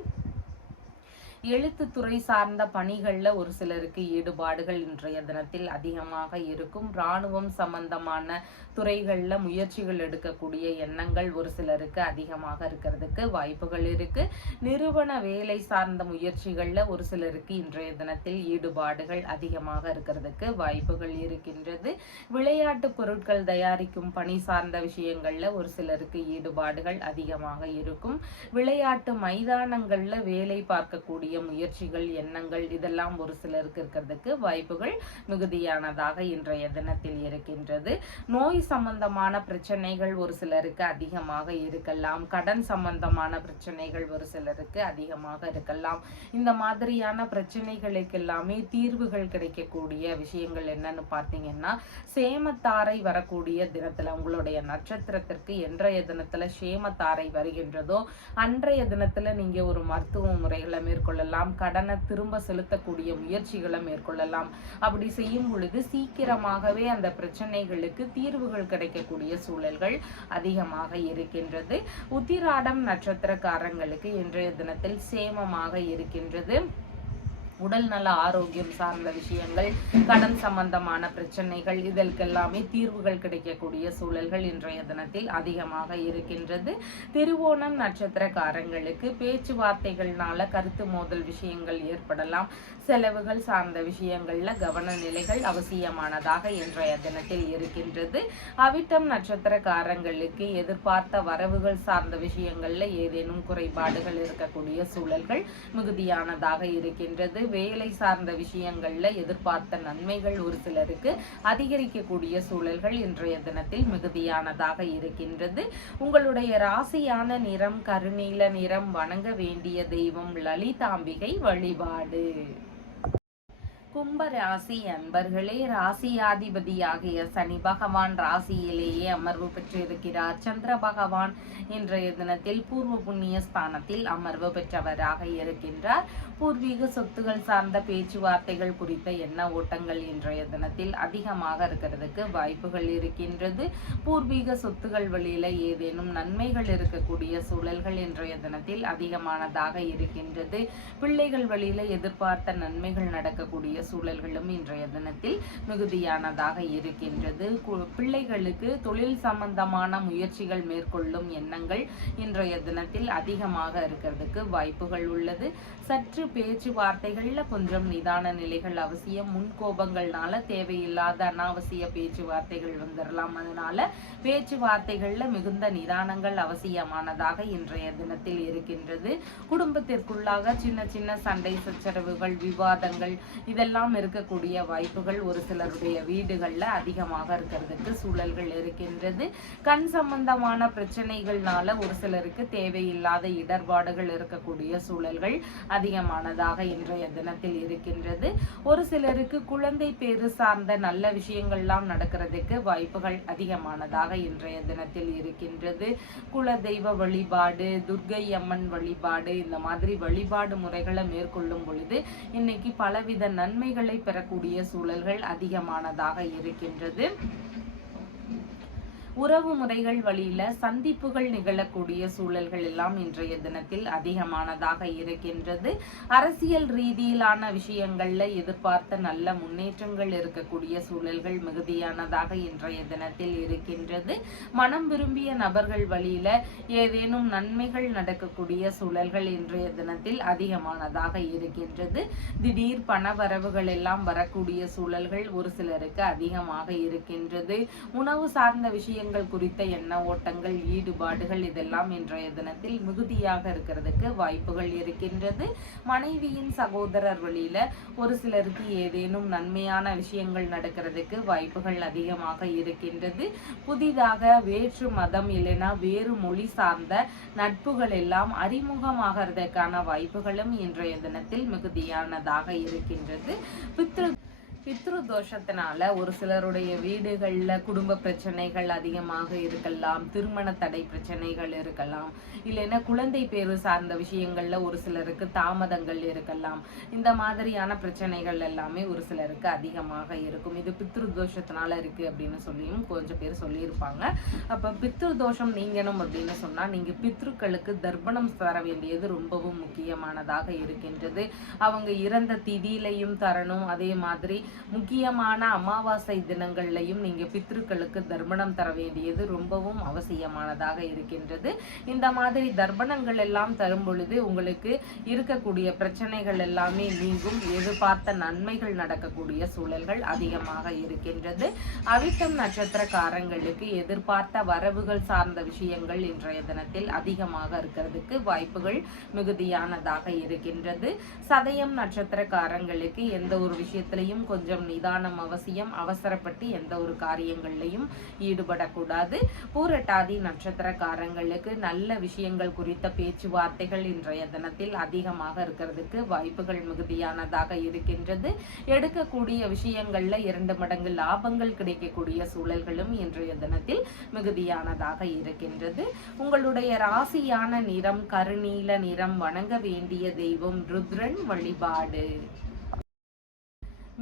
எழுத்துத்துறை சார்ந்த பணிகள்ல ஒரு சிலருக்கு ஈடுபாடுகள் இன்றைய தினத்தில் அதிகமாக இருக்கும். இராணுவம் சம்பந்தமான துறைகள்ல முயற்சிகள் எடுக்கக்கூடிய எண்ணங்கள் ஒரு சிலருக்கு அதிகமாக இருக்கிறதுக்கு வாய்ப்புகள் இருக்கு. நிறுவன வேலை சார்ந்த முயற்சிகள்ல ஒரு சிலருக்கு இன்றைய தினத்தில் ஈடுபாடுகள் அதிகமாக இருக்கிறதுக்கு வாய்ப்புகள் இருக்கின்றது. விளையாட்டு பொருட்கள் தயாரிக்கும் பணி சார்ந்த விஷயங்கள்ல ஒரு சிலருக்கு ஈடுபாடுகள் அதிகமாக இருக்கும். விளையாட்டு மைதானங்கள்ல வேலை பார்க்கக்கூடிய முயற்சிகள், எண்ணங்கள் இதெல்லாம் ஒரு சிலருக்கு இருக்கிறதுக்கு வாய்ப்புகள் மிகுதியானதாக இன்றைய தினத்தில் இருக்கின்றது. நோய் சம்பந்தமான பிரச்சனைகள் ஒரு சிலருக்கு அதிகமாக இருக்கலாம். கடன் சம்பந்தமான பிரச்சனைகள் ஒரு சிலருக்கு அதிகமாக இருக்கலாம். இந்த மாதிரியான பிரச்சனைகளுக்கு எல்லாமே தீர்வுகள் கிடைக்கக்கூடிய விஷயங்கள் என்னன்னு பார்த்தீங்கன்னா, சேமத்தாரை வரக்கூடிய தினத்துல உங்களுடைய நட்சத்திரத்திற்கு என்றைய தினத்துல சேமத்தாரை வருகின்றதோ அன்றைய தினத்துல நீங்க ஒரு மருத்துவ முறைகளை மேற்கொள்ளலாம். கடனை திரும்ப செலுத்தக்கூடிய முயற்சிகளை மேற்கொள்ளலாம். அப்படி செய்யும் பொழுது சீக்கிரமாகவே அந்த பிரச்சனைகளுக்கு தீர்வுகள் கிடைக்கக்கூடிய சூழல்கள் அதிகமாக இருக்கின்றது. உத்திராடம் நட்சத்திரக்காரங்களுக்கு இன்றைய தினத்தில் சேமமாக இருக்கின்றது. உடல் நல ஆரோக்கியம் சார்ந்த விஷயங்கள், கடன் சம்பந்தமான பிரச்சனைகள், இதற்கெல்லாமே தீர்வுகள் கிடைக்கக்கூடிய சூழல்கள் இன்றைய தினத்தில் அதிகமாக இருக்கின்றது. திருவோணம் நட்சத்திரக்காரங்களுக்கு பேச்சுவார்த்தைகள்னால கருத்து மோதல் விஷயங்கள் ஏற்படலாம். செலவுகள் சார்ந்த விஷயங்கள்ல கவன நிலைகள் அவசியமானதாக இன்றைய தினத்தில் இருக்கின்றது. அவிட்டம் நட்சத்திரக்காரங்களுக்கு எதிர்பார்த்த வரவுகள் சார்ந்த விஷயங்கள்ல ஏதேனும் குறைபாடுகள் இருக்கக்கூடிய சூழல்கள் மிகுதியானதாக இருக்கின்றது. வேலை சார்ந்த விஷயங்கள்ல எதிர்பார்த்த நன்மைகள் ஒரு சிலருக்கு அதிகரிக்கக்கூடிய சூழல்கள் இன்றைய தினத்தில் மிகுதியானதாக இருக்கின்றது. உங்களுடைய ராசியான நிறம் கருநீல நிறம். வணங்க வேண்டிய தெய்வம் லலிதாம்பிகை வழிபாடு. கும்ப ராசி அன்பர்களே, ராசியாதிபதியாகிய சனி பகவான் ராசியிலேயே அமர்வு பெற்றிருக்கிறார். சந்திர பகவான் இன்றைய தினத்தில் பூர்வ புண்ணிய ஸ்தானத்தில் அமர்வு பெற்றவராக இருக்கின்றார். பூர்வீக சொத்துகள் சார்ந்த பேச்சுவார்த்தைகள் குறித்த எண்ண ஓட்டங்கள் இன்றைய தினத்தில் அதிகமாக இருக்கிறதுக்கு வாய்ப்புகள் இருக்கின்றது. பூர்வீக சொத்துகள் வழியில ஏதேனும் நன்மைகள் இருக்கக்கூடிய சூழல்கள் இன்றைய தினத்தில் அதிகமானதாக இருக்கின்றது. பிள்ளைகள் வழியில எதிர்பார்த்த நன்மைகள் நடக்கக்கூடிய சூழல்களும் இன்றைய தினத்தில் மிகுதியானதாக இருக்கின்றது. பிள்ளைகளுக்கு தொழில் சம்பந்தமான முயற்சிகள் மேற்கொள்ளும் எண்ணங்கள் இன்றைய தினத்தில் அதிகமாக இருக்கிறதுக்கு வாய்ப்புகள் உள்ளது. சற்று பேச்சுவார்த்தைகள்ல கொஞ்சம் நிதான நிலைகள் அவசியம். முன்கோபங்கள்னால தேவையில்லாத அனாவசிய பேச்சுவார்த்தைகள் வந்துடலாம். அதனால பேச்சுவார்த்தைகள்ல மிகுந்த நிதானங்கள் அவசியமானதாக இன்றைய தினத்தில் இருக்கின்றது. குடும்பத்திற்குள்ளாக சின்ன சின்ன சண்டை சச்சரவுகள், விவாதங்கள் இதெல்லாம் இருக்கக்கூடிய வாய்ப்புகள் ஒரு சிலருடைய வீடுகள்ல அதிகமாக இருக்கிறதுக்கு சூழல்கள் இருக்கின்றது. கண் சம்பந்தமான பிரச்சனைகள்னால ஒரு சிலருக்கு தேவையில்லாத இடர்பாடுகள் இருக்கக்கூடிய சூழல்கள் அதிகமானதாக இன்றைய தினத்தில் இருக்கின்றது. ஒரு சிலருக்கு குழந்தை பேறு சார்ந்த நல்ல விஷயங்கள்லாம் நடக்கிறதுக்கு வாய்ப்புகள் அதிகமானதாக இன்றைய தினத்தில் இருக்கின்றது. குல தெய்வ வழிபாடு, துர்க்கை அம்மன் வழிபாடு, இந்த மாதிரி வழிபாடு முறைகளை மேற்கொள்ளும் பொழுது இன்னைக்கு பலவித நன்மைகளை பெறக்கூடிய சூழல்கள் அதிகமானதாக இருக்கின்றது. உறவு முறைகள் வழியில சந்திப்புகள் நிகழக்கூடிய சூழல்கள் எல்லாம் இன்றைய தினத்தில் அதிகமானதாக இருக்கின்றது. அரசியல் ரீதியிலான விஷயங்கள்ல எதிர்பார்த்த நல்ல முன்னேற்றங்கள் இருக்கக்கூடிய சூழல்கள் மிகுதியானதாக இன்றைய தினத்தில் இருக்கின்றது. மனம் விரும்பிய நபர்கள் வழியில ஏதேனும் நன்மைகள் நடக்கக்கூடிய சூழல்கள் இன்றைய தினத்தில் அதிகமானதாக இருக்கின்றது. திடீர் பண வரவுகள் எல்லாம் வரக்கூடிய சூழல்கள் ஒரு சிலருக்கு அதிகமாக இருக்கின்றது. உணவு சார்ந்த விஷயங்கள் குறித்த எண்ண ஓட்டங்கள், ஈடுபாடுகள் இதெல்லாம் இன்றைய தினத்தில் மிகுதியாக இருக்கிறதுக்கு வாய்ப்புகள் இருக்கின்றது. மனைவியின் சகோதரர் வழியில ஒரு சிலருக்கு ஏதேனும் நன்மையான விஷயங்கள் நடக்கிறதுக்கு வாய்ப்புகள் அதிகமாக இருக்கின்றது. புதிதாக வேற்று மதம் இல்லைன்னா வேறு மொழி சார்ந்த நட்புகள் எல்லாம் அறிமுகமாகிறதுக்கான வாய்ப்புகளும் இன்றைய தினத்தில் மிகுதியானதாக இருக்கின்றது. பித்ரு தோஷத்தினால ஒரு சிலருடைய வீடுகள்ல குடும்ப பிரச்சனைகள் அதிகமாக இருக்கலாம். திருமண தடை பிரச்சனைகள் இருக்கலாம். இல்லைன்னா குழந்தை பேரு சார்ந்த விஷயங்கள்ல ஒரு சிலருக்கு தாமதங்கள் இருக்கலாம். இந்த மாதிரியான பிரச்சனைகள் எல்லாமே ஒரு சிலருக்கு அதிகமாக இருக்கும். இது பித்ரு தோஷத்தினால இருக்கு அப்படின்னு சொல்லியும் கொஞ்சம் பேர் சொல்லியிருப்பாங்க. அப்ப பித்ரு தோஷம் நீங்கணும் அப்படின்னு சொன்னா நீங்க பித்ருக்களுக்கு தர்ப்பணம் தர வேண்டியது ரொம்பவும் முக்கியமானதாக இருக்கின்றது. அவங்க இறந்த திதியிலையும் தரணும். அதே மாதிரி முக்கியமான அமாவாசை தினங்கள்லையும் நீங்க பித்ருக்களுக்கு தர்ப்பணம் தர வேண்டியது ரொம்பவும் அவசியமானதாக இருக்கின்றது. இந்த மாதிரி தர்ப்பணங்கள் எல்லாம் தரும் பொழுது உங்களுக்கு இருக்கக்கூடிய பிரச்சனைகள் எல்லாமே நீங்கும். எதிர்பார்த்த நன்மைகள் நடக்கக்கூடிய சூழல்கள் அதிகமாக இருக்கின்றது. அவிட்டம் நட்சத்திரக்காரங்களுக்கு எதிர்பார்த்த வரவுகள் சார்ந்த விஷயங்கள் இன்றைய தினத்தில் அதிகமாக இருக்கிறதுக்கு வாய்ப்புகள் மிகுதியானதாக இருக்கின்றது. சதயம் நட்சத்திரக்காரங்களுக்கு எந்த ஒரு விஷயத்திலையும் கொஞ்சம் நிதானம் அவசியம். அவசரப்பட்டு எந்த ஒரு காரியங்கள்லையும் ஈடுபடக்கூடாது. பூரட்டாதி நட்சத்திரக்காரங்களுக்கு நல்ல விஷயங்கள் குறித்த பேச்சுவார்த்தைகள் இன்றைய தினத்தில் அதிகமாக இருக்கிறதுக்கு வாய்ப்புகள் மிகுதியானதாக இருக்கின்றது. எடுக்கக்கூடிய விஷயங்கள்ல 2 மடங்கு லாபங்கள் கிடைக்கக்கூடிய சூழல்களும் இன்றைய தினத்தில் மிகுதியானதாக இருக்கின்றது. உங்களுடைய ராசியான நிறம் கருநீல நிறம். வணங்க வேண்டிய தெய்வம் ருத்ரன் வழிபாடு.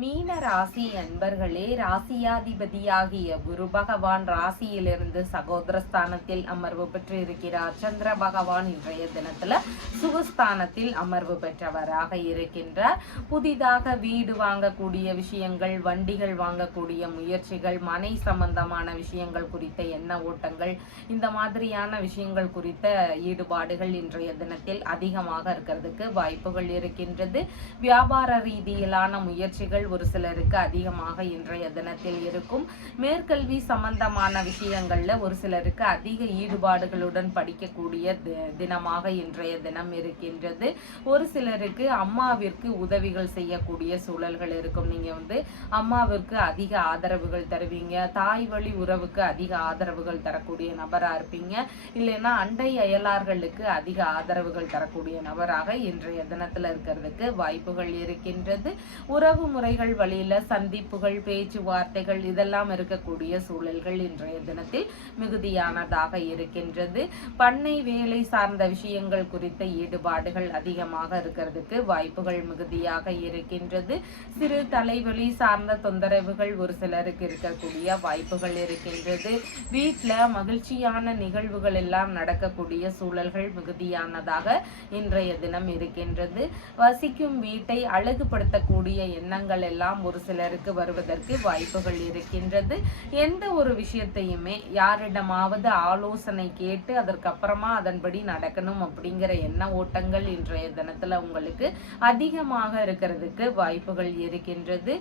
மீன ராசி அன்பர்களே, ராசியாதிபதியாகிய குரு பகவான் ராசியிலிருந்து சகோதரஸ்தானத்தில் அமர்வு பெற்று இருக்கிறார். சந்திர பகவான் இன்றைய தினத்துல சுகஸ்தானத்தில் அமர்வு பெற்றவராக இருக்கின்றார். புதிதாக வீடு வாங்கக்கூடிய விஷயங்கள், வண்டிகள் வாங்கக்கூடிய முயற்சிகள், மனை சம்பந்தமான விஷயங்கள் குறித்த எண்ண ஓட்டங்கள், இந்த மாதிரியான விஷயங்கள் குறித்த ஈடுபாடுகள் இன்றைய தினத்தில் அதிகமாக இருக்கிறதுக்கு வாய்ப்புகள் இருக்கின்றது. வியாபார ரீதியிலான முயற்சிகள் ஒரு சிலருக்கு அதிகமாக இன்றைய தினத்தில் இருக்கும். மேற்கல்வி சம்பந்தமான விஷயங்கள்ல ஒரு சிலருக்கு அதிக ஈடுபாடுகளுடன் படிக்கக்கூடிய தினமாக இன்றைய தினம் இருக்கின்றது. ஒரு சிலருக்கு அம்மாவிற்கு உதவிகள் செய்யக்கூடிய சூழல்கள் இருக்கும். நீங்க அம்மாவிற்கு அதிக ஆதரவுகள் தருவீங்க, தாய் வழி உறவுக்கு அதிக ஆதரவுகள் தரக்கூடிய நபரா இருப்பீங்க. இல்லைன்னா அண்டை அயலார்களுக்கு அதிக ஆதரவுகள் தரக்கூடிய நபராக இன்றைய தினத்துல இருக்கிறதுக்கு வாய்ப்புகள் இருக்கின்றது. உறவு முறைகள் வழியில சந்திப்புகள், பேச்சுவார்த்தைகள் இதெல்லாம் இருக்கக்கூடிய சூழல்கள் இன்றைய தினத்தில் மிகுதியானதாக இருக்கின்றது. பண்ணை வேலை சார்ந்த விஷயங்கள் குறித்த ஈடுபாடுகள் அதிகமாக இருக்கிறதுக்கு வாய்ப்புகள் மிகுதியாக இருக்கின்றது. சிறு தலைவலி சார்ந்த தொந்தரவுகள் ஒரு சிலருக்கு இருக்கக்கூடிய வாய்ப்புகள் இருக்கின்றது. வீட்டில் மகிழ்ச்சியான நிகழ்வுகள் எல்லாம் நடக்கக்கூடிய சூழல்கள் மிகுதியானதாக இன்றைய தினம் இருக்கின்றது. வசிக்கும் வீட்டை அழகுபடுத்தக்கூடிய எண்ணங்கள் எல்லாம் ஒரு சிலருக்கு வருவதற்கு வாய்ப்புகள் இருக்கின்றது. எந்த ஒரு விஷயத்தையுமே யாரிடமாவது ஆலோசனை கேட்டு அதற்கப்புறமா அதன்படி நடக்கணும் அப்படிங்கிற எண்ண ஓட்டங்கள் இன்றைய தினத்துல உங்களுக்கு அதிகமாக இருக்கிறதுக்கு வாய்ப்புகள் இருக்கின்றது.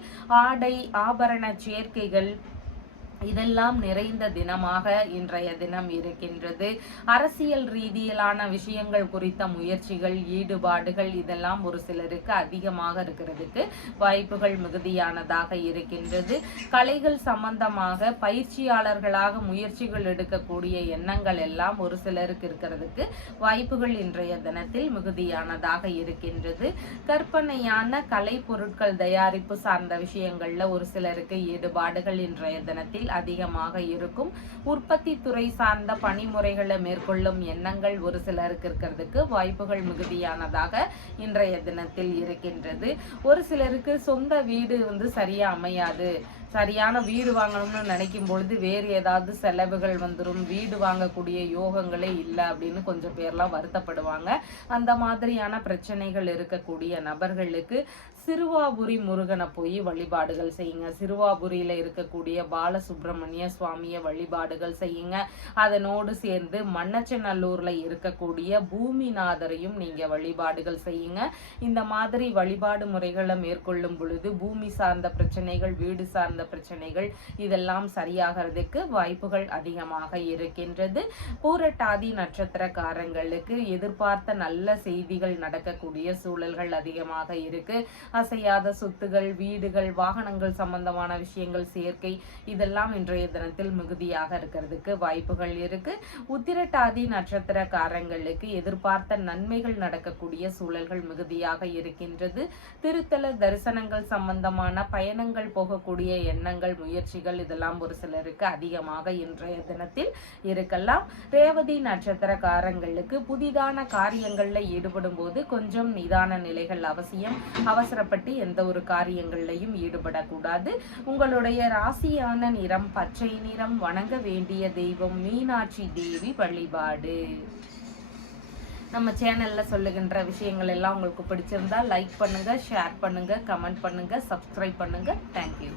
ஆடை ஆபரண சேர்க்கைகள் இதெல்லாம் நிறைந்த தினமாக இன்றைய தினம் இருக்கின்றது. அரசியல் ரீதியிலான விஷயங்கள் குறித்த முயற்சிகள், ஈடுபாடுகள் இதெல்லாம் ஒரு சிலருக்கு அதிகமாக இருக்கிறதுக்கு வாய்ப்புகள் மிகுதியானதாக இருக்கின்றது. கலைகள் சம்பந்தமாக பயிற்சியாளர்களாக முயற்சிகள் எடுக்கக்கூடிய எண்ணங்கள் எல்லாம் ஒரு சிலருக்கு இருக்கிறதுக்கு வாய்ப்புகள் இன்றைய தினத்தில் மிகுதியானதாக இருக்கின்றது. கற்பனையான கலை பொருட்கள் தயாரிப்பு சார்ந்த விஷயங்கள்ல ஒரு சிலருக்கு ஈடுபாடுகள் இன்றைய தினத்தில் அதிகமாக இருக்கும். உற்பத்தி துறை சார்ந்த பணிமுறைகளை மேற்கொள்ளும் எண்ணங்கள் ஒரு சிலருக்கு இருக்கிறதுக்கு வாய்ப்புகள் மிகுதியானதாக இன்றைய தினத்தில் இருக்கின்றது. ஒரு சிலருக்கு சொந்த வீடு சரியா அமையாது, சரியான வீடு வாங்கணும்னு நினைக்கும் பொழுது வேறு ஏதாவது செலவுகள் வந்துடும், வீடு வாங்கக்கூடிய யோகங்களே இல்லை அப்படின்னு கொஞ்சம் பேர்லாம் வருத்தப்படுவாங்க. அந்த மாதிரியான பிரச்சனைகள் இருக்கக்கூடிய நபர்களுக்கு சிறுவாபுரி முருகனை போய் வழிபாடுகள் செய்யுங்க. சிறுவாபுரியில இருக்கக்கூடிய பாலசுப்ரமணிய சுவாமிய வழிபாடுகள் செய்யுங்க. அதனோடு சேர்ந்து மண்ணச்சநல்லூர்ல இருக்கக்கூடிய பூமிநாதரையும் நீங்க வழிபாடுகள் செய்யுங்க. இந்த மாதிரி வழிபாடு முறைகளை மேற்கொள்ளும் பொழுது பூமி சார்ந்த பிரச்சனைகள், வீடு சார்ந்த பிரச்சனைகள் இதெல்லாம் சரியாகிறதுக்கு வாய்ப்புகள் அதிகமாக இருக்கின்றது. பூரட்டாதி நட்சத்திரக்காரங்களுக்கு எதிர்பார்த்த நல்ல செய்திகள் நடக்கக்கூடிய சூழல்கள் அதிகமாக இருக்கு. அசையாத சொத்துகள், வீடுகள், வாகனங்கள் சம்பந்தமான விஷயங்கள் சேர்க்கை இதெல்லாம் இன்றைய தினத்தில் மிகுதியாக இருக்கிறதுக்கு வாய்ப்புகள் இருக்கு. உத்திரட்டாதி நட்சத்திரக்காரங்களுக்கு எதிர்பார்த்த நன்மைகள் நடக்கக்கூடிய சூழல்கள் மிகுதியாக இருக்கின்றது. திருத்தல தரிசனங்கள் சம்பந்தமான பயணங்கள் போகக்கூடிய எண்ணங்கள், முயற்சிகள் இதெல்லாம் ஒரு சிலருக்கு அதிகமாக இன்றைய தினத்தில் இருக்கலாம். ரேவதி நட்சத்திரக்காரங்களுக்கு புதிதான காரியங்கள்ல ஈடுபடும் போது கொஞ்சம் நிதான நிலைகள் அவசியம். அவசரப்பட்டு எந்த ஒரு காரியங்களையும் ஈடுபடக்கூடாது. உங்களுடைய ராசியான நிறம் பச்சை நிறம். வணங்க வேண்டிய தெய்வம் மீனாட்சி தேவி வழிபாடு. நம்ம சேனல்ல சொல்லுகின்ற விஷயங்கள் எல்லாம் உங்களுக்கு பிடிச்சிருந்தா லைக் பண்ணுங்க, ஷேர் பண்ணுங்க, கமெண்ட் பண்ணுங்க, சப்ஸ்கிரைப் பண்ணுங்க. தேங்க்யூ.